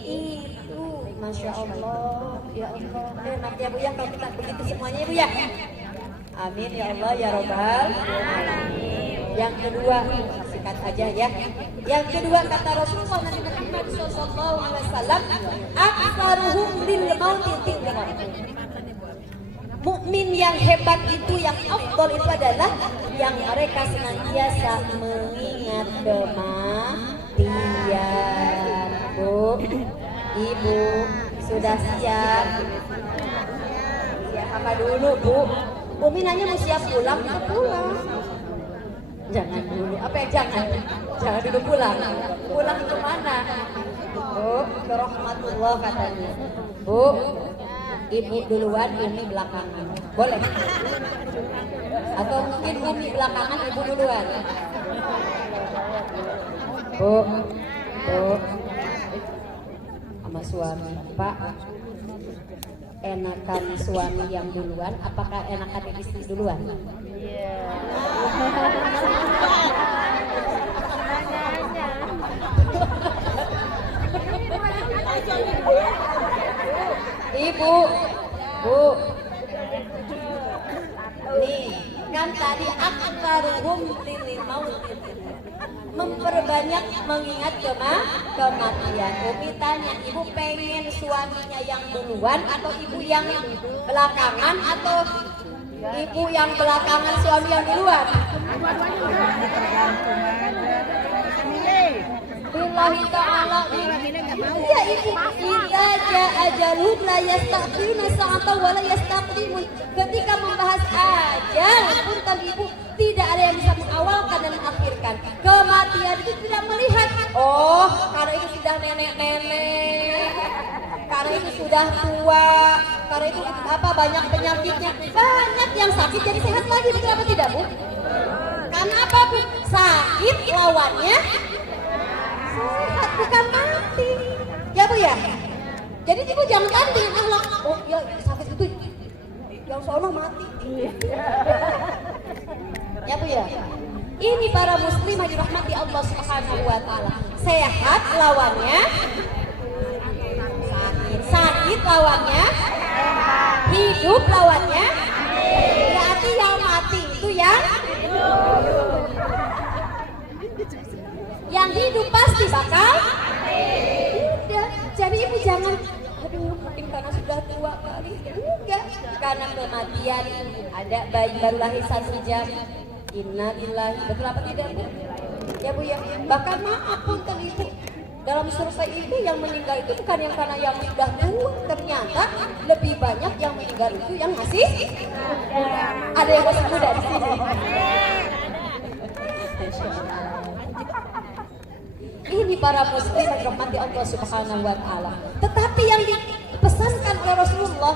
itu. Masya Allah, ya Allah. Nanti ya Bu ya kalau kita begitu semuanya ya Bu ya. Amin ya Allah ya Robbal alamin. Yang kedua, sikat aja ya. Yang kedua kata Rasulullah Nabi Muhammad SAW, aksaruhum lil mauti dzikra. Mukmin yang hebat itu, yang afdal itu adalah yang mereka senantiasa mengingat kematian. Bu, Ibu sudah siap? Siap apa dulu Bu? Umi nanya mau siap pulang? Kita pulang. Jangan dulu. Apa yang jangan? Jangan dulu pulang. Pulang ke mana? Bu, ke rahmatullah katanya. Bu, Ibu duluan, Umi belakangan. Boleh? Atau mungkin Umi belakangan, Ibu duluan. Bu, sama suami, Pak, enakan suami yang duluan, apakah enakan istri duluan? Ibu, Bu, nih kan tadi aksaruhum lil mauti, memperbanyak mengingat kematian. Umi tanya, ibu pengen suaminya yang duluan atau ibu yang belakangan, atau ibu yang belakangan suami yang duluan? Bila lillahi ta'ala. Ya ibu, idza jaa ajaluhum la yasta'khiruna sa'atan wa la yastaqdimun. Ketika membahas ajal, punten ibu, tidak ada yang bisa mengawalkan dan mengakhirkan. Kematian itu tidak melihat. Oh, karena itu sudah nenek-nenek, karena itu sudah tua, karena itu apa banyak penyakitnya, banyak yang sakit jadi sehat lagi, betul apa tidak Bu? Karena apa Bu? Sakit lawannya sehat, bukan mati. Ya Bu ya. Jadi ibu jangan tanya dengan akhlak. Oh ya sakit itu yang sono mati. Ya Bu ya. Ini para muslimah dirahmati Allah Subhanahu wa taala. Sehat lawannya sakit, sakit lawannya hidup, lawannya berarti yang mati itu yang hidup pasti bakal udah. Jadi ibu jangan mungkin karena sudah tua kali, enggak, karena kematian. Ada bayi baru lahir 1 jam, innalillahi, betul apa tidak Bu? Ya Bu ya. Bahkan maaf pun ibu, dalam survei itu yang meninggal itu bukan yang karena yang sudah tua, ternyata lebih banyak yang meninggal itu yang masih ada yang masih muda di sini. Ini para muslim yang dirahmati Allah Subhanahu wa taala. Tetapi yang dipesankan oleh Rasulullah,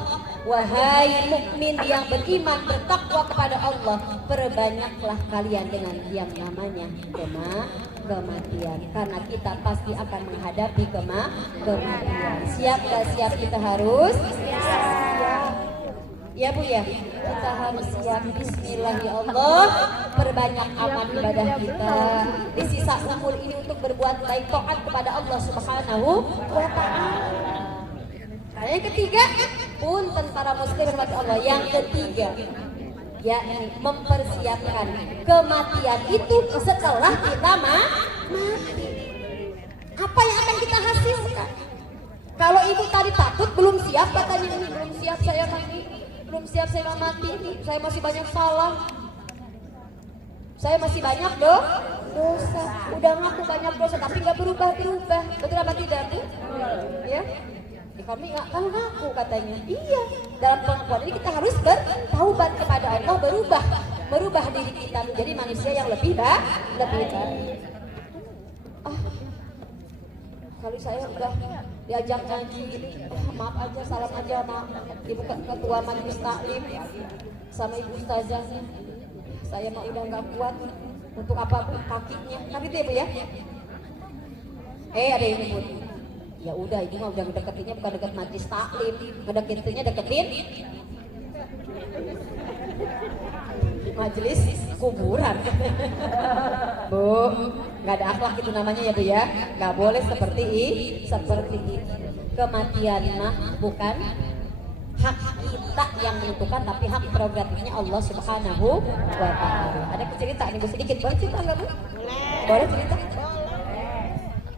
wahai mukmin yang beriman bertakwa kepada Allah, perbanyaklah kalian dengan yang namanya kematian, karena kita pasti akan menghadapi kematian. Siap gak siap? Kita harus siap. Ya Bu ya, kita harus siap. Bismillah ya Allah, perbanyak amal ibadah kita di sisa umur ini untuk berbuat baik, taat kepada Allah Subhanahu wa taala. Nah, yang ketiga, punten para muslim kepada Allah, yang ketiga yakni mempersiapkan kematian itu setelah kita mati. Apa yang akan kita hasilkan? Kalau ibu tadi takut, belum siap katanya, ini belum siap saya mati, belum siap saya mati, saya masih banyak salah, saya masih banyak dosa, udah ngaku banyak dosa tapi nggak berubah-berubah, betul apa tidak Bu? Ya, kami nggak kan ngaku katanya. Iya, dalam pengakuan ini kita harus bertaubat kepada Allah, berubah diri kita menjadi manusia yang lebih baik. Kali saya udah diajak ngaji, maaf aja, salam aja sama ibu ketua majelis taklim sama ibu ustazahnya. Saya mah udah nggak kuat untuk apa Bu, kakinya, kan gitu ya Bu ya. Ada yang nyebut, ya udah ibu mah udah ngedeketinnya bukan deket majelis taklim, ngedeketinnya deketin majelis kuburan. Bu, nggak ada akhlak itu namanya ya Bu ya, nggak boleh seperti itu. Kematian mah bukan hak kita yang menentukan, tapi hak prerogatifnya Allah Subhanahu wa taala. Ada cerita nih Bu, sedikit boleh cerita nggak Bu? Boleh cerita?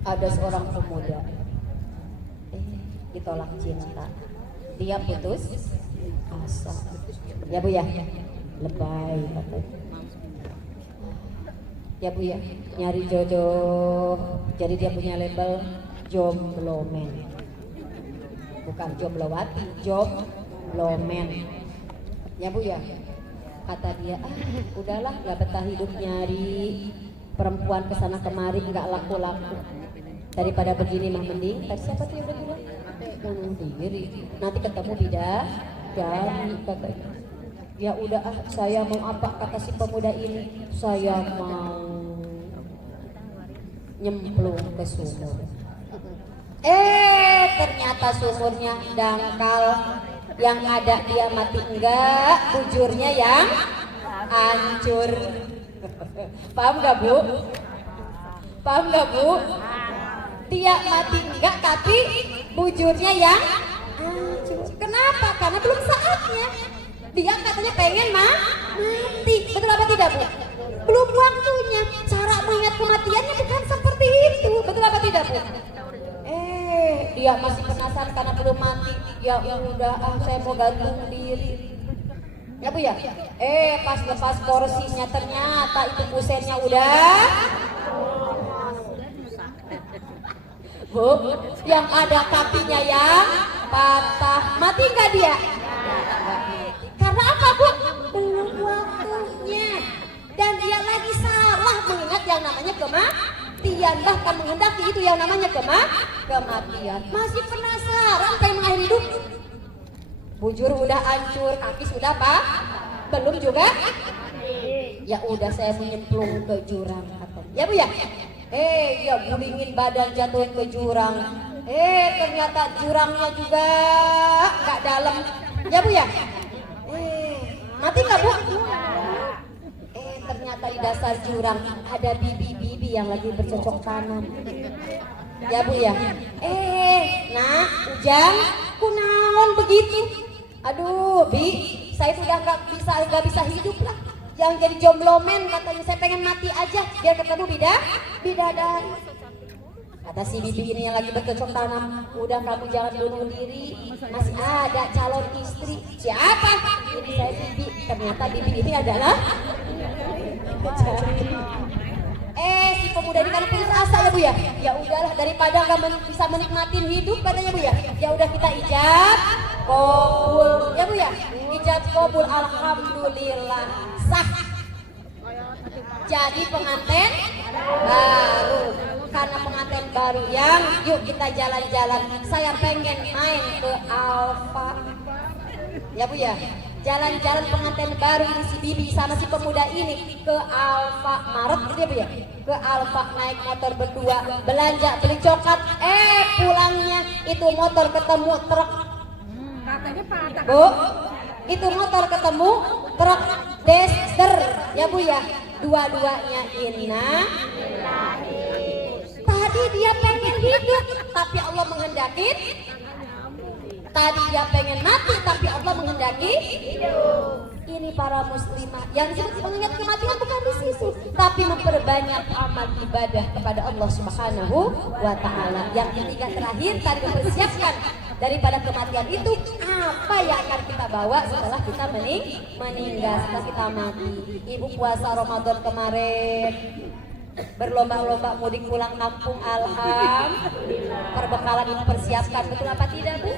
Ada seorang pemuda ditolak cinta, dia putus asa. Ya Bu ya, lebay katanya. Ya Bu ya, nyari jodoh, jadi dia punya label jomblomen, bukan jomblowati, jomblomen. Ya Bu ya, kata dia, udahlah gak betah hidup nyari perempuan kesana kemari nggak laku-laku, daripada begini mah mending. Tadi siapa tuh yang udah bilang? Bunuh diri, nanti ketemu bidadari katanya. Ya udah saya mau apa, kata si pemuda ini, saya mau nyemplung ke sumur. Ternyata sumurnya dangkal, yang ada dia mati enggak, bujurnya yang hancur. Paham gak Bu? Paham gak Bu? Dia mati enggak tapi bujurnya yang hancur. Kenapa? Karena belum saatnya. Dia katanya pengen mati, betul apa tidak Bu? Belum waktunya. Cara mengingat kematiannya bukan seperti itu, betul apa tidak Bu? Dia masih penasaran karena belum mati. Ya udah, saya mau gantung diri. Ya Bu ya? Pas lepas porsinya ternyata itu pusennya udah Bu, yang ada kakinya yang patah. Mati nggak dia? Karena apa, Bu? Belum waktunya. Dan dia lagi salah mengingat yang namanya kematian. Bahkan menghendaki itu yang namanya kematian. Masih penasaran pengen mengakhiri hidup? Bujur udah hancur, kaki sudah pak? Belum juga? Ya udah saya menyemplung ke jurang katanya. Ya Bu ya? Ya gulingin badan jatuhin ke jurang. Ternyata jurangnya juga nggak dalam. Ya Bu ya? Mati nggak Bu? Ternyata di dasar jurang ada bibi-bibi yang lagi bercocok tanam. Ya Bu ya? Nak, Ujang, kunaon begitu? Aduh, Bi, saya sudah nggak bisa hidup lah. Jangan jadi jomblomen katanya, saya pengen mati aja biar ketemu bidadari. Kata si bibi ini yang lagi bercocok tanam, udah kamu jangan bunuh diri, masih ada calon istri. Siapa? Ini saya bibi. Ternyata bibi ini adalah si pemuda ini kan putus asa ya Bu ya. Ya udahlah, daripada nggak bisa menikmatin hidup katanya Bu ya. Ya udah kita ijab kabul ya Bu ya. Ijab kabul, alhamdulillah sah. Jadi pengantin baru. Karena pengantin baru yang yuk kita jalan-jalan. Saya pengen main ke Alfa. Ya Bu ya. Jalan-jalan pengantin baru ini si bibi sama si pemuda ini ke Alfa Maret gitu ya Bu ya. Ke Alfa naik motor berdua, belanja beli coklat, pulangnya itu motor ketemu truk. Katanya patah. Bu, itu motor ketemu truk Dexter ya Bu ya. Dua-duanya inna. Tadi dia pengen hidup tapi Allah menghendaki. Tadi dia pengen mati tapi Allah menghendaki hidup. Ini para muslimah yang disebut mengingat kematian bukan di sisi, tapi memperbanyak amal ibadah kepada Allah Subhanahu wa Ta'ala. Yang ketiga terakhir tadi mempersiapkan daripada kematian itu apa yang akan kita bawa setelah kita meninggal, setelah kita mati. Ibu puasa Ramadan kemarin berlomba-lomba mudik pulang kampung, alhamdulillah. Perbekalan dipersiapkan betul apa tidak Bu?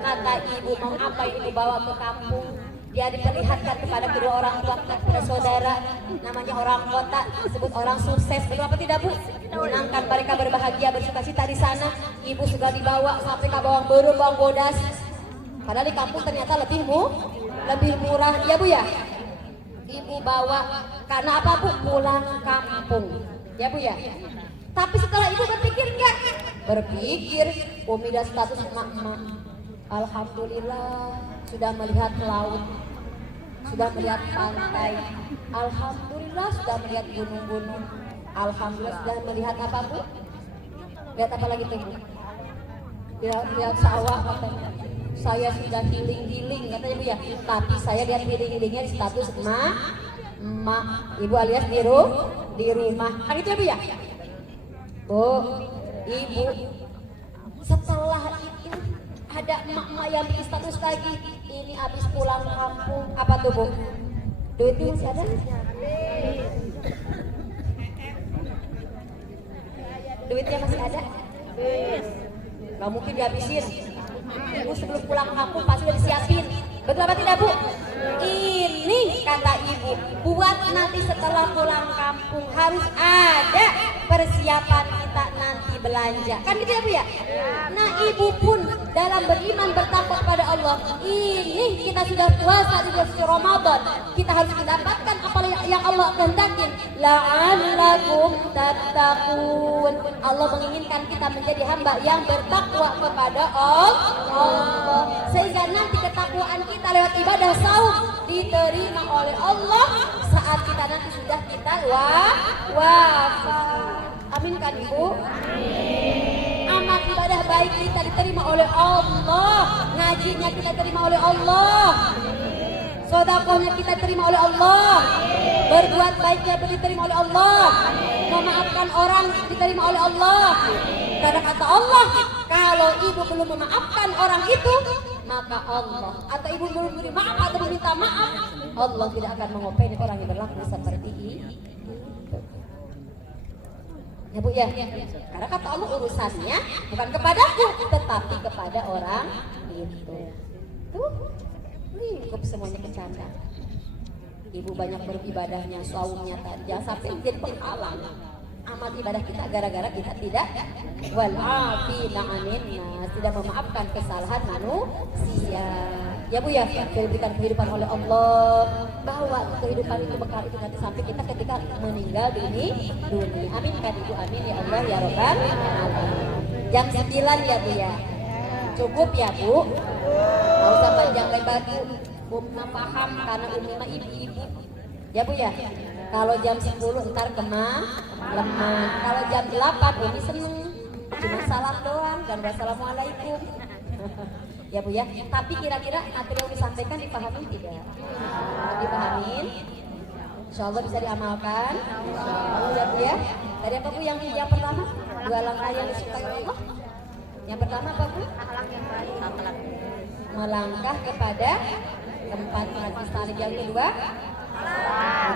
Kata ibu mau apa yang ibu bawa ke kampung? Dia diperlihatkan kepada kedua orang tua, kepada saudara, namanya orang kota, disebut orang sukses, betul apa tidak Bu? Menyenangkan, mereka berbahagia, bersuka-cita di sana. Ibu sudah dibawa sampai ke Bawang Beru, Bawang Bodas. Padahal di kampung ternyata lebih murah, ya Bu ya? Ibu bawa karena apa Bu? Pulang kampung, ya Bu ya? Tapi setelah ibu berpikir enggak? Berpikir, Umi dan status emak-emak. Alhamdulillah sudah melihat laut, sudah melihat pantai, alhamdulillah sudah melihat gunung-gunung, alhamdulillah sudah melihat apa Bu? Lihat apa lagi tuh Bu? Lihat sawah katanya. Saya sudah healing katanya Bu ya. Tapi saya lihat healingnya di status emak, ibu alias di rumah. Kan itu ya Bu ya? Bu, ibu setelah itu ada emak-emak yang bikin status lagi, ini habis pulang kampung. Apa tuh Bu? Duitnya masih ada? Duitnya masih ada? Gak mungkin dihabisin. Ibu sebelum pulang kampung pasti udah disiapin. Betul apa tidak Bu? Ini kata ibu, buat nanti setelah pulang kampung harus ada persiapan kita nanti belanja. Kan gitu ya Bu ya? Nah ibu pun dalam beriman bertakwa kepada Allah, ini kita sudah puasa di bulan Ramadan, kita harus mendapatkan apa yang Allah kehendaki. La'allakum tattaqun. Allah menginginkan kita menjadi hamba yang bertakwa kepada Allah, sehingga nanti ketakwaan kita lewat ibadah saum diterima oleh Allah saat kita nanti sudah kita wafat. Amin kan Ibu? Amal ibadah baik kita diterima oleh Allah, ngajinya kita terima oleh Allah, sedekahnya kita terima oleh Allah, berbuat baiknya diterima oleh Allah, memaafkan orang diterima oleh Allah. Karena kata Allah, kalau ibu belum memaafkan orang itu, maka Allah atau ibu belum beri maaf atau meminta maaf, Allah tidak akan mengopeni orang yang berlaku seperti itu. Ya Bu ya, karena kata Allah urusannya bukan kepadaku, tetapi kepada orang itu. Tuh, lingkup semuanya bercanda. Ibu banyak beribadahnya, saumnya tadi, jangan sampai menjadi penghalang amal ibadah kita gara-gara kita tidak wal'afina 'anil nas, tidak memaafkan kesalahan manusia. Ya Bu ya, diberikan kehidupan oleh Allah, bahwa kehidupan itu bekal itu nanti sampai kita ketika meninggal di dunia. Amin kan Ibu, amin ya Allah ya Rabbal alamin. Jam 9 ya Bu ya. Cukup ya Bu. Enggak usah panjang lebar Bu. Umna paham karena Umi mah ibu-ibu. Ya Bu ya. Kalau jam 10 ntar lemah. Kalau jam 8 Umi seneng. Cuma salam doang dan wassalamualaikum. Ya Bu ya. Tapi kira-kira materi yang disampaikan dipahami tidak? Dipahamin? Insya Allah bisa diamalkan. Ya Bu ya. Tadi apa Bu yang pertama? 2 langkah yang disukai Allah. Yang pertama apa Bu? Akhlak yang baik. Melangkah kepada tempat majlis ta'lim. Yang kedua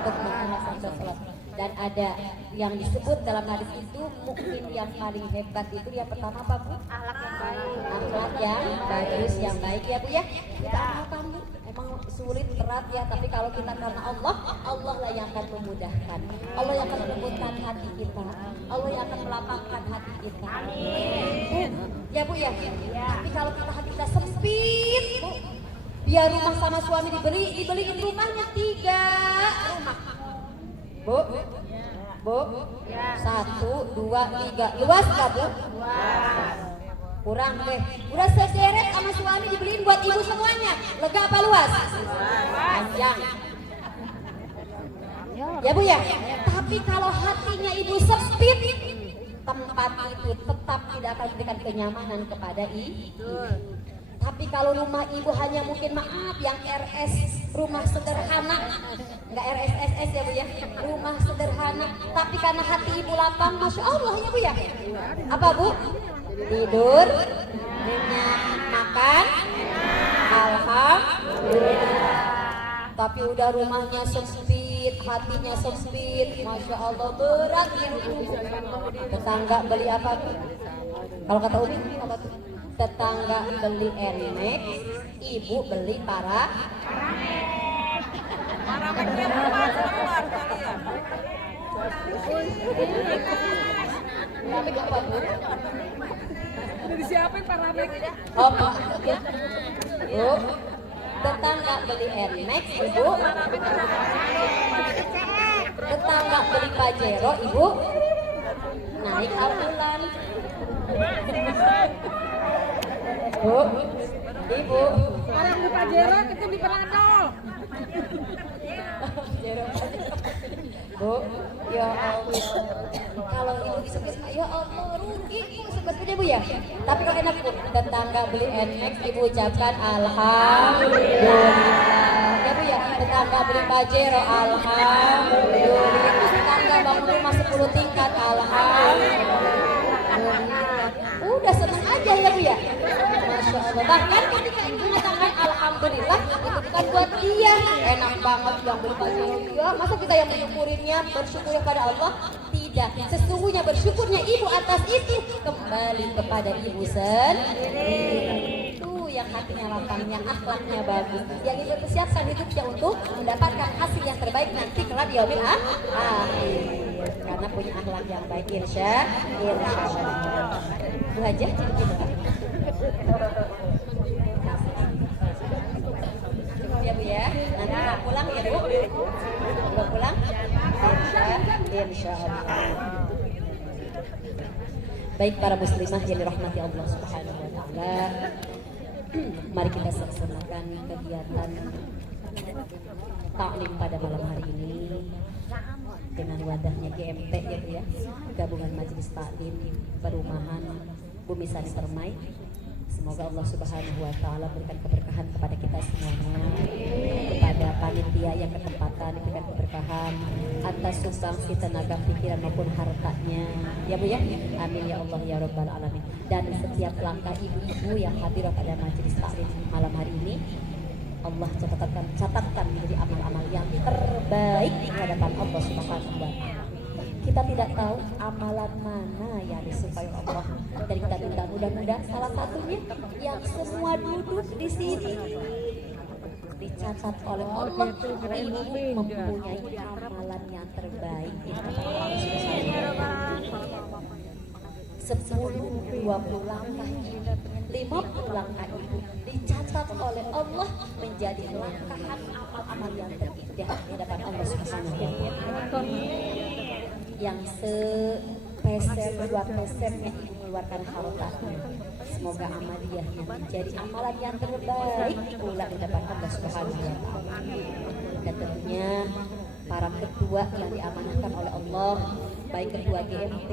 untuk melaksanakan sholat. Dan ada yang disebut dalam hadis itu mukmin yang paling hebat itu yang pertama apa Bu? Akhlak yang baik. Akhlak yang bagus, yang baik ya Bu ya. Kita amalkan Bu. Emang sulit, berat ya, tapi kalau kita karena Allah, Allah lah yang akan memudahkan. Allah yang akan melembutkan hati kita. Allah yang akan melapangkan hati kita. Amin. Ya Bu ya. Tapi kalau kita hati kita sempit Bu, biar rumah sama suami dibeliin rumahnya 3 rumah. Bu, 1, 2, 3, luas nggak Bu? Luas. Kurang deh. Udah sederet sama suami dibeliin buat ibu semuanya. Lega apa luas? Panjang. Ya Bu ya. Tapi kalau hatinya ibu sempit, tempat itu tetap tidak akan memberikan kenyamanan kepada ibu. Tapi kalau rumah ibu hanya mungkin maaf yang RS, rumah sederhana, nggak RSSS ya Bu ya, rumah sederhana. Tapi karena hati ibu lapang, Masya Allah ya Bu ya. Apa Bu? Tidur, kenyang, makan, alhamdulillah. Tapi udah rumahnya sempit, hatinya sempit, Masya Allah berat hidup. Tetangga beli apa Bu? Kalau kata Umi apa tuh? Tetangga beli Nmax, ibu beli Paramednya keluar kalian. Tapi apa Bu? Udah disiapin Paramek. Oh, Bu, tetangga beli Nmax, ibu. Tetangga beli Pajero, ibu. Naik ambulan. Bu, ibu. Orang di Pajero, kita di Penado. Bu, ya Allah. Kalau ibu disebut, ya Allah rugi Bu sebetulnya Bu ya. Tapi kalau enak Bu, tetangga beli Nmax ibu ucapkan alhamdulillah. Ya Bu ya, tetangga beli Pajero alhamdulillah. Tetangga bangun rumah 10 tingkat alhamdulillah. Udah seneng aja ya Bu ya. Masya Allah. Bahkan ketika ibu mengatakan alhamdulillah, itu bukan buat dia. Enak banget yang beli Pajero dia. Masa kita yang menyukurinnya, bersyukur kepada Allah? Tidak. Sesungguhnya bersyukurnya ibu atas itu kembali kepada ibu sendiri. Itu yang hatinya lapang, yang akhlaknya bagus, yang ibu persiapkan hidupnya untuk mendapatkan hasil yang terbaik nanti kelak di yaumil akhir. Karena punya akhlak yang baik, insya Allah. Bu Hajah, cukup ya Bu ya. Nanti mau pulang ya Bu. Mau pulang? Insya Allah. Baik para muslimah yang dirahmati Allah Subhanahu wa taala. Mari kita laksanakan kegiatan taklim pada malam hari ini dengan wadahnya GMT ya Bu ya, Gabungan Majelis Taklim Perumahan Bumi Sari Permai. Semoga Allah Subhanahu wa taala berikan keberkahan kepada kita semuanya, kepada panitia yang ketempatan diberikan keberkahan atas sumbangsi tenaga pikiran maupun hartanya. Ya Bu ya. Amin ya Allah ya Rabbal alamin. Dan setiap langkah ibu-ibu yang hadir pada majelis taklim malam hari ini, Allah catatkan menjadi amal-amal yang terbaik di hadapan Allah Subhanahu wa taala. kita tidak tahu amalan mana yang disukai Allah. Dan kita minta mudah-mudahan salah satunya yang semua duduk di sini dicatat oleh Allah, ibu mempunyai amalan yang terbaik di hadapan Allah Subhanahu wa Ta'ala. 10, 20 langkah, 50 langkah itu dicatat oleh Allah menjadi langkahan amal-amal yang terindah di hadapan Allah Subhanahu wa Ta'ala. Yang sepeser 2 pesernya ibu mengeluarkan harta, semoga amaliyahnya menjadi amalan yang terbaik pula di hadapan Allah Subhanahu wa Ta'ala. Dan tentunya para ketua yang diamanahkan oleh Allah, baik ketua GMT,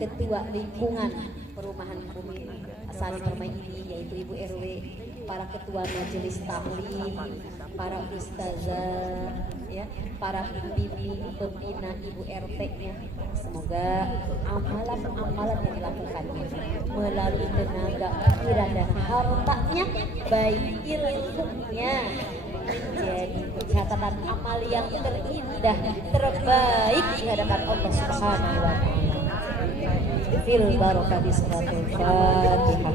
ketua lingkungan perumahan Bumi Asari Permaisuri yaitu Ibu RW, para ketua majelis taklim, para ustazah, ya, para bimbing pembina Ibu RT-nya. Semoga amalan-amalan yang dilakukannya melalui tenaga pikiran dan hartanya, baik ilmunya, menjadi catatan amal yang terindah, terbaik di hadapan Allah Subhanahu wa Ta'ala. Fil barakati salatul Fatihah.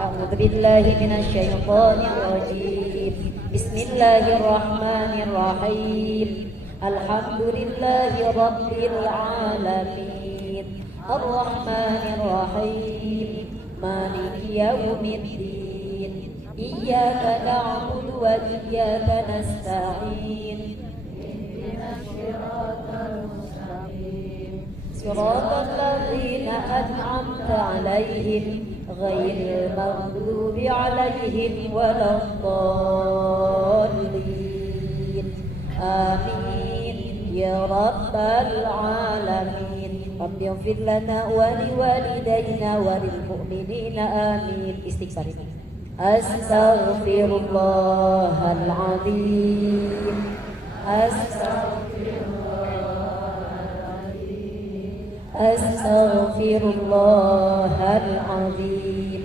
A'udzu billahi minasyaitonir rajim. Bismillahirrahmanirrahim. Alhamdulillahi rabbil alamin. Arrahmanir rahim. Maliki yaumiddin. Iyyaka na'budu wa iyyaka nasta'in. Ihdinas siratal mustaqim. Siratal ladzina an'amta 'alaihim ghairil maghdubi 'alaihim waladdallin. Amin ya rabbal alamin. Rabbi ighfir lana wa liwalidayna wa lil mu'minina amin. Istighfar ini. Astaghfirullahaladzim. Astaghfirullahaladzim.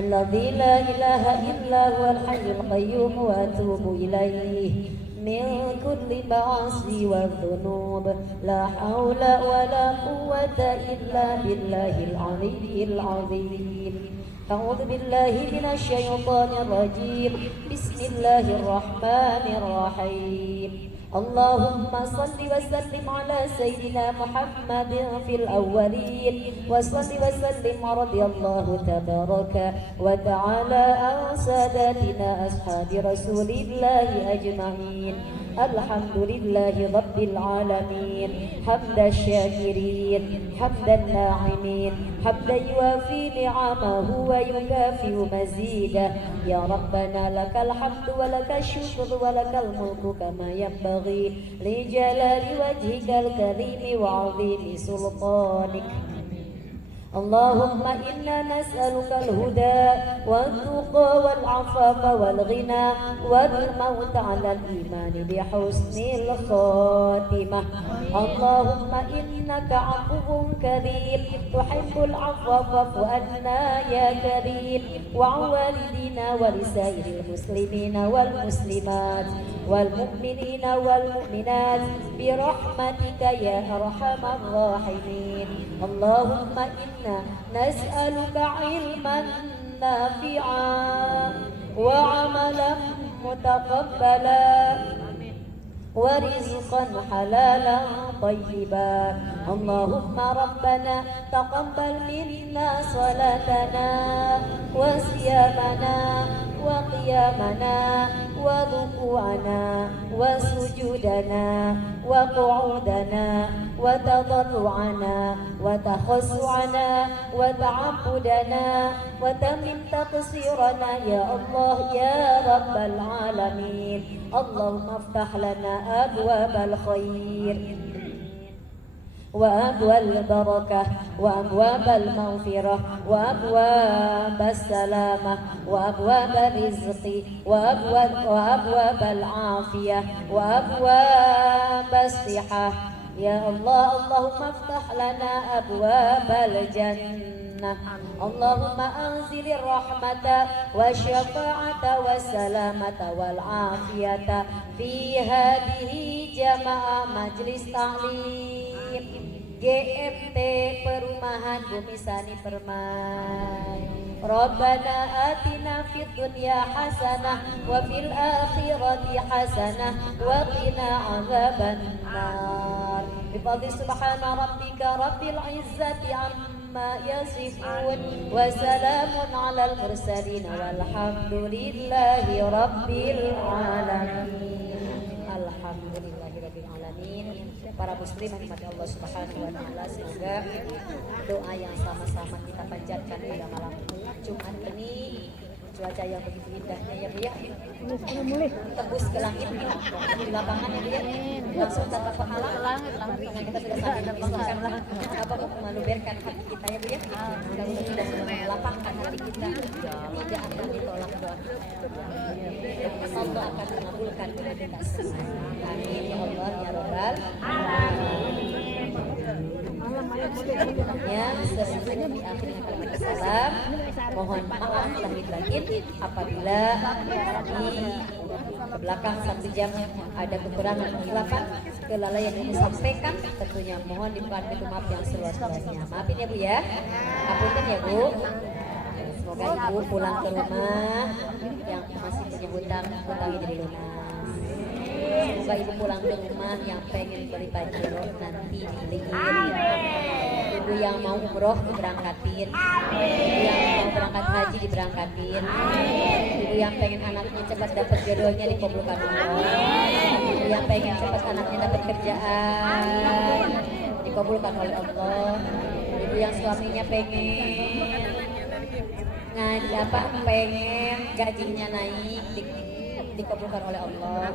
Alladzi la ilaha illa huwal hayyul qayyum wa atubu ilaih min kulli ma'asi wa dhunub. La hawla wa la quwwata illa billahil aliyyil azim. أعوذ بالله من الشيطان الرجيم. بسم الله الرحمن الرحيم. اللهم صل وسلم على سيدنا محمد في الأولين وصل وسلم رضي الله تبارك وتعالى عن ساداتنا أصحاب رسول الله أجمعين. الحمد لله رب العالمين حمد الشاكرين حمد الناعمين حمدا يوافي نعمه ويكافئ مزيده. يا ربنا لك الحمد ولك الشكر ولك الملك كما ينبغي لجلال وجهك الكريم وعظيم سلطانك. اللهم إنا نسألك الهدى والتقى والعفاف والغنى والموت على الإيمان بحسن الخاتمة. اللهم إنك عفو كريم تحب العفو فاعف عنا يا كريم، وعن والدينا ولسائر المسلمين والمسلمات والمؤمنين والمؤمنات برحمتك يا أرحم الراحمين. اللهم إنا نسألك علما نافعا وعملا متقبلا ورزقا حلالا طيبا. اللهم ربنا تقبل منا صلاتنا وصيامنا وقيامنا وركوعنا وسجودنا وقعودنا وتضرعنا وتخشعنا وتعبدنا وتمم تقصيرنا يا الله يا رب العالمين. اللهم افتح لنا أبواب الخير وأبواب البركة وأبواب المغفرة وأبواب السلامة وأبواب الرزق وأبواب العافية وأبواب الصحة يا الله. اللهم افتح لنا أبواب الجنة. اللهم أنزل الرحمة والشفاعة والسلامة والعافية في هذه جماعة مجلس تعليم GMT Perumahan Bumi Sani Permai. Rabbana atina fid dunya hasanah wa fil akhirati hasanah wa qina adzabannar. Bifadli subhana rabbika rabbil izzati amma yasifun wa salamun alal mursalin walhamdulillahi rabbil alamin. Alhamdulillahi rabbil alamin. Para muslim rahmati Allah Subhanahu wa taala, semoga doa yang sama-sama kita panjatkan pada malam Jumat ini, cuaca yang begitu indahnya ya Bu ya, tembus ke langit di lapangan ya Bu ya, langsung tanpa pahala karena kita sudah sampai mengisahkan apa meluberkan hati kita ya Bu ya, mudah-mudahan sudah melapangkan hati kita, tidak akan ditolak doa kita, Allah akan mengabulkan doa kita semua. Amin ya Allah ya Rabbal alamin. Ya, sesudah di akhir kalimat salam, mohon maaf lahir batin apabila di belakang 1 jam ada kekurangan kehilafan kelalaian yang disampaikan, tentunya mohon dibukakan pintu maaf yang seluas-luasnya. Maafin ya Bu ya, apunten ya Bu. Semoga Ibu pulang ke rumah yang masih punya hutang jadi lunas. Semoga Ibu pulang ke rumah yang pengen beli pajero nanti dibeliin. Ibu yang mau umroh diberangkatin, ibu yang mau berangkat haji diberangkatin, ibu yang pengen anaknya cepat dapat jodohnya dikabulkan Allah, ibu yang pengen cepat anaknya dapat kerjaan dikabulkan oleh Allah, ibu yang suaminya pengen pengen gajinya naik dikabulkan oleh Allah.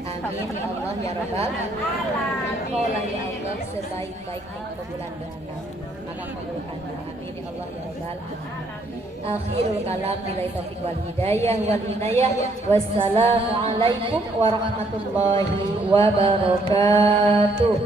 Amin ya Allah ya Rabbal alamin. Kaulah ya Allah sebaik-baik pengkabulan doa, maka kabulkanlah. Amin ya Allah ya Rabbal alamin. Akhirul kalam, billahi taufiq wal hidayah wal inayah. Wassalamualaikum warahmatullahi wabarakatuh.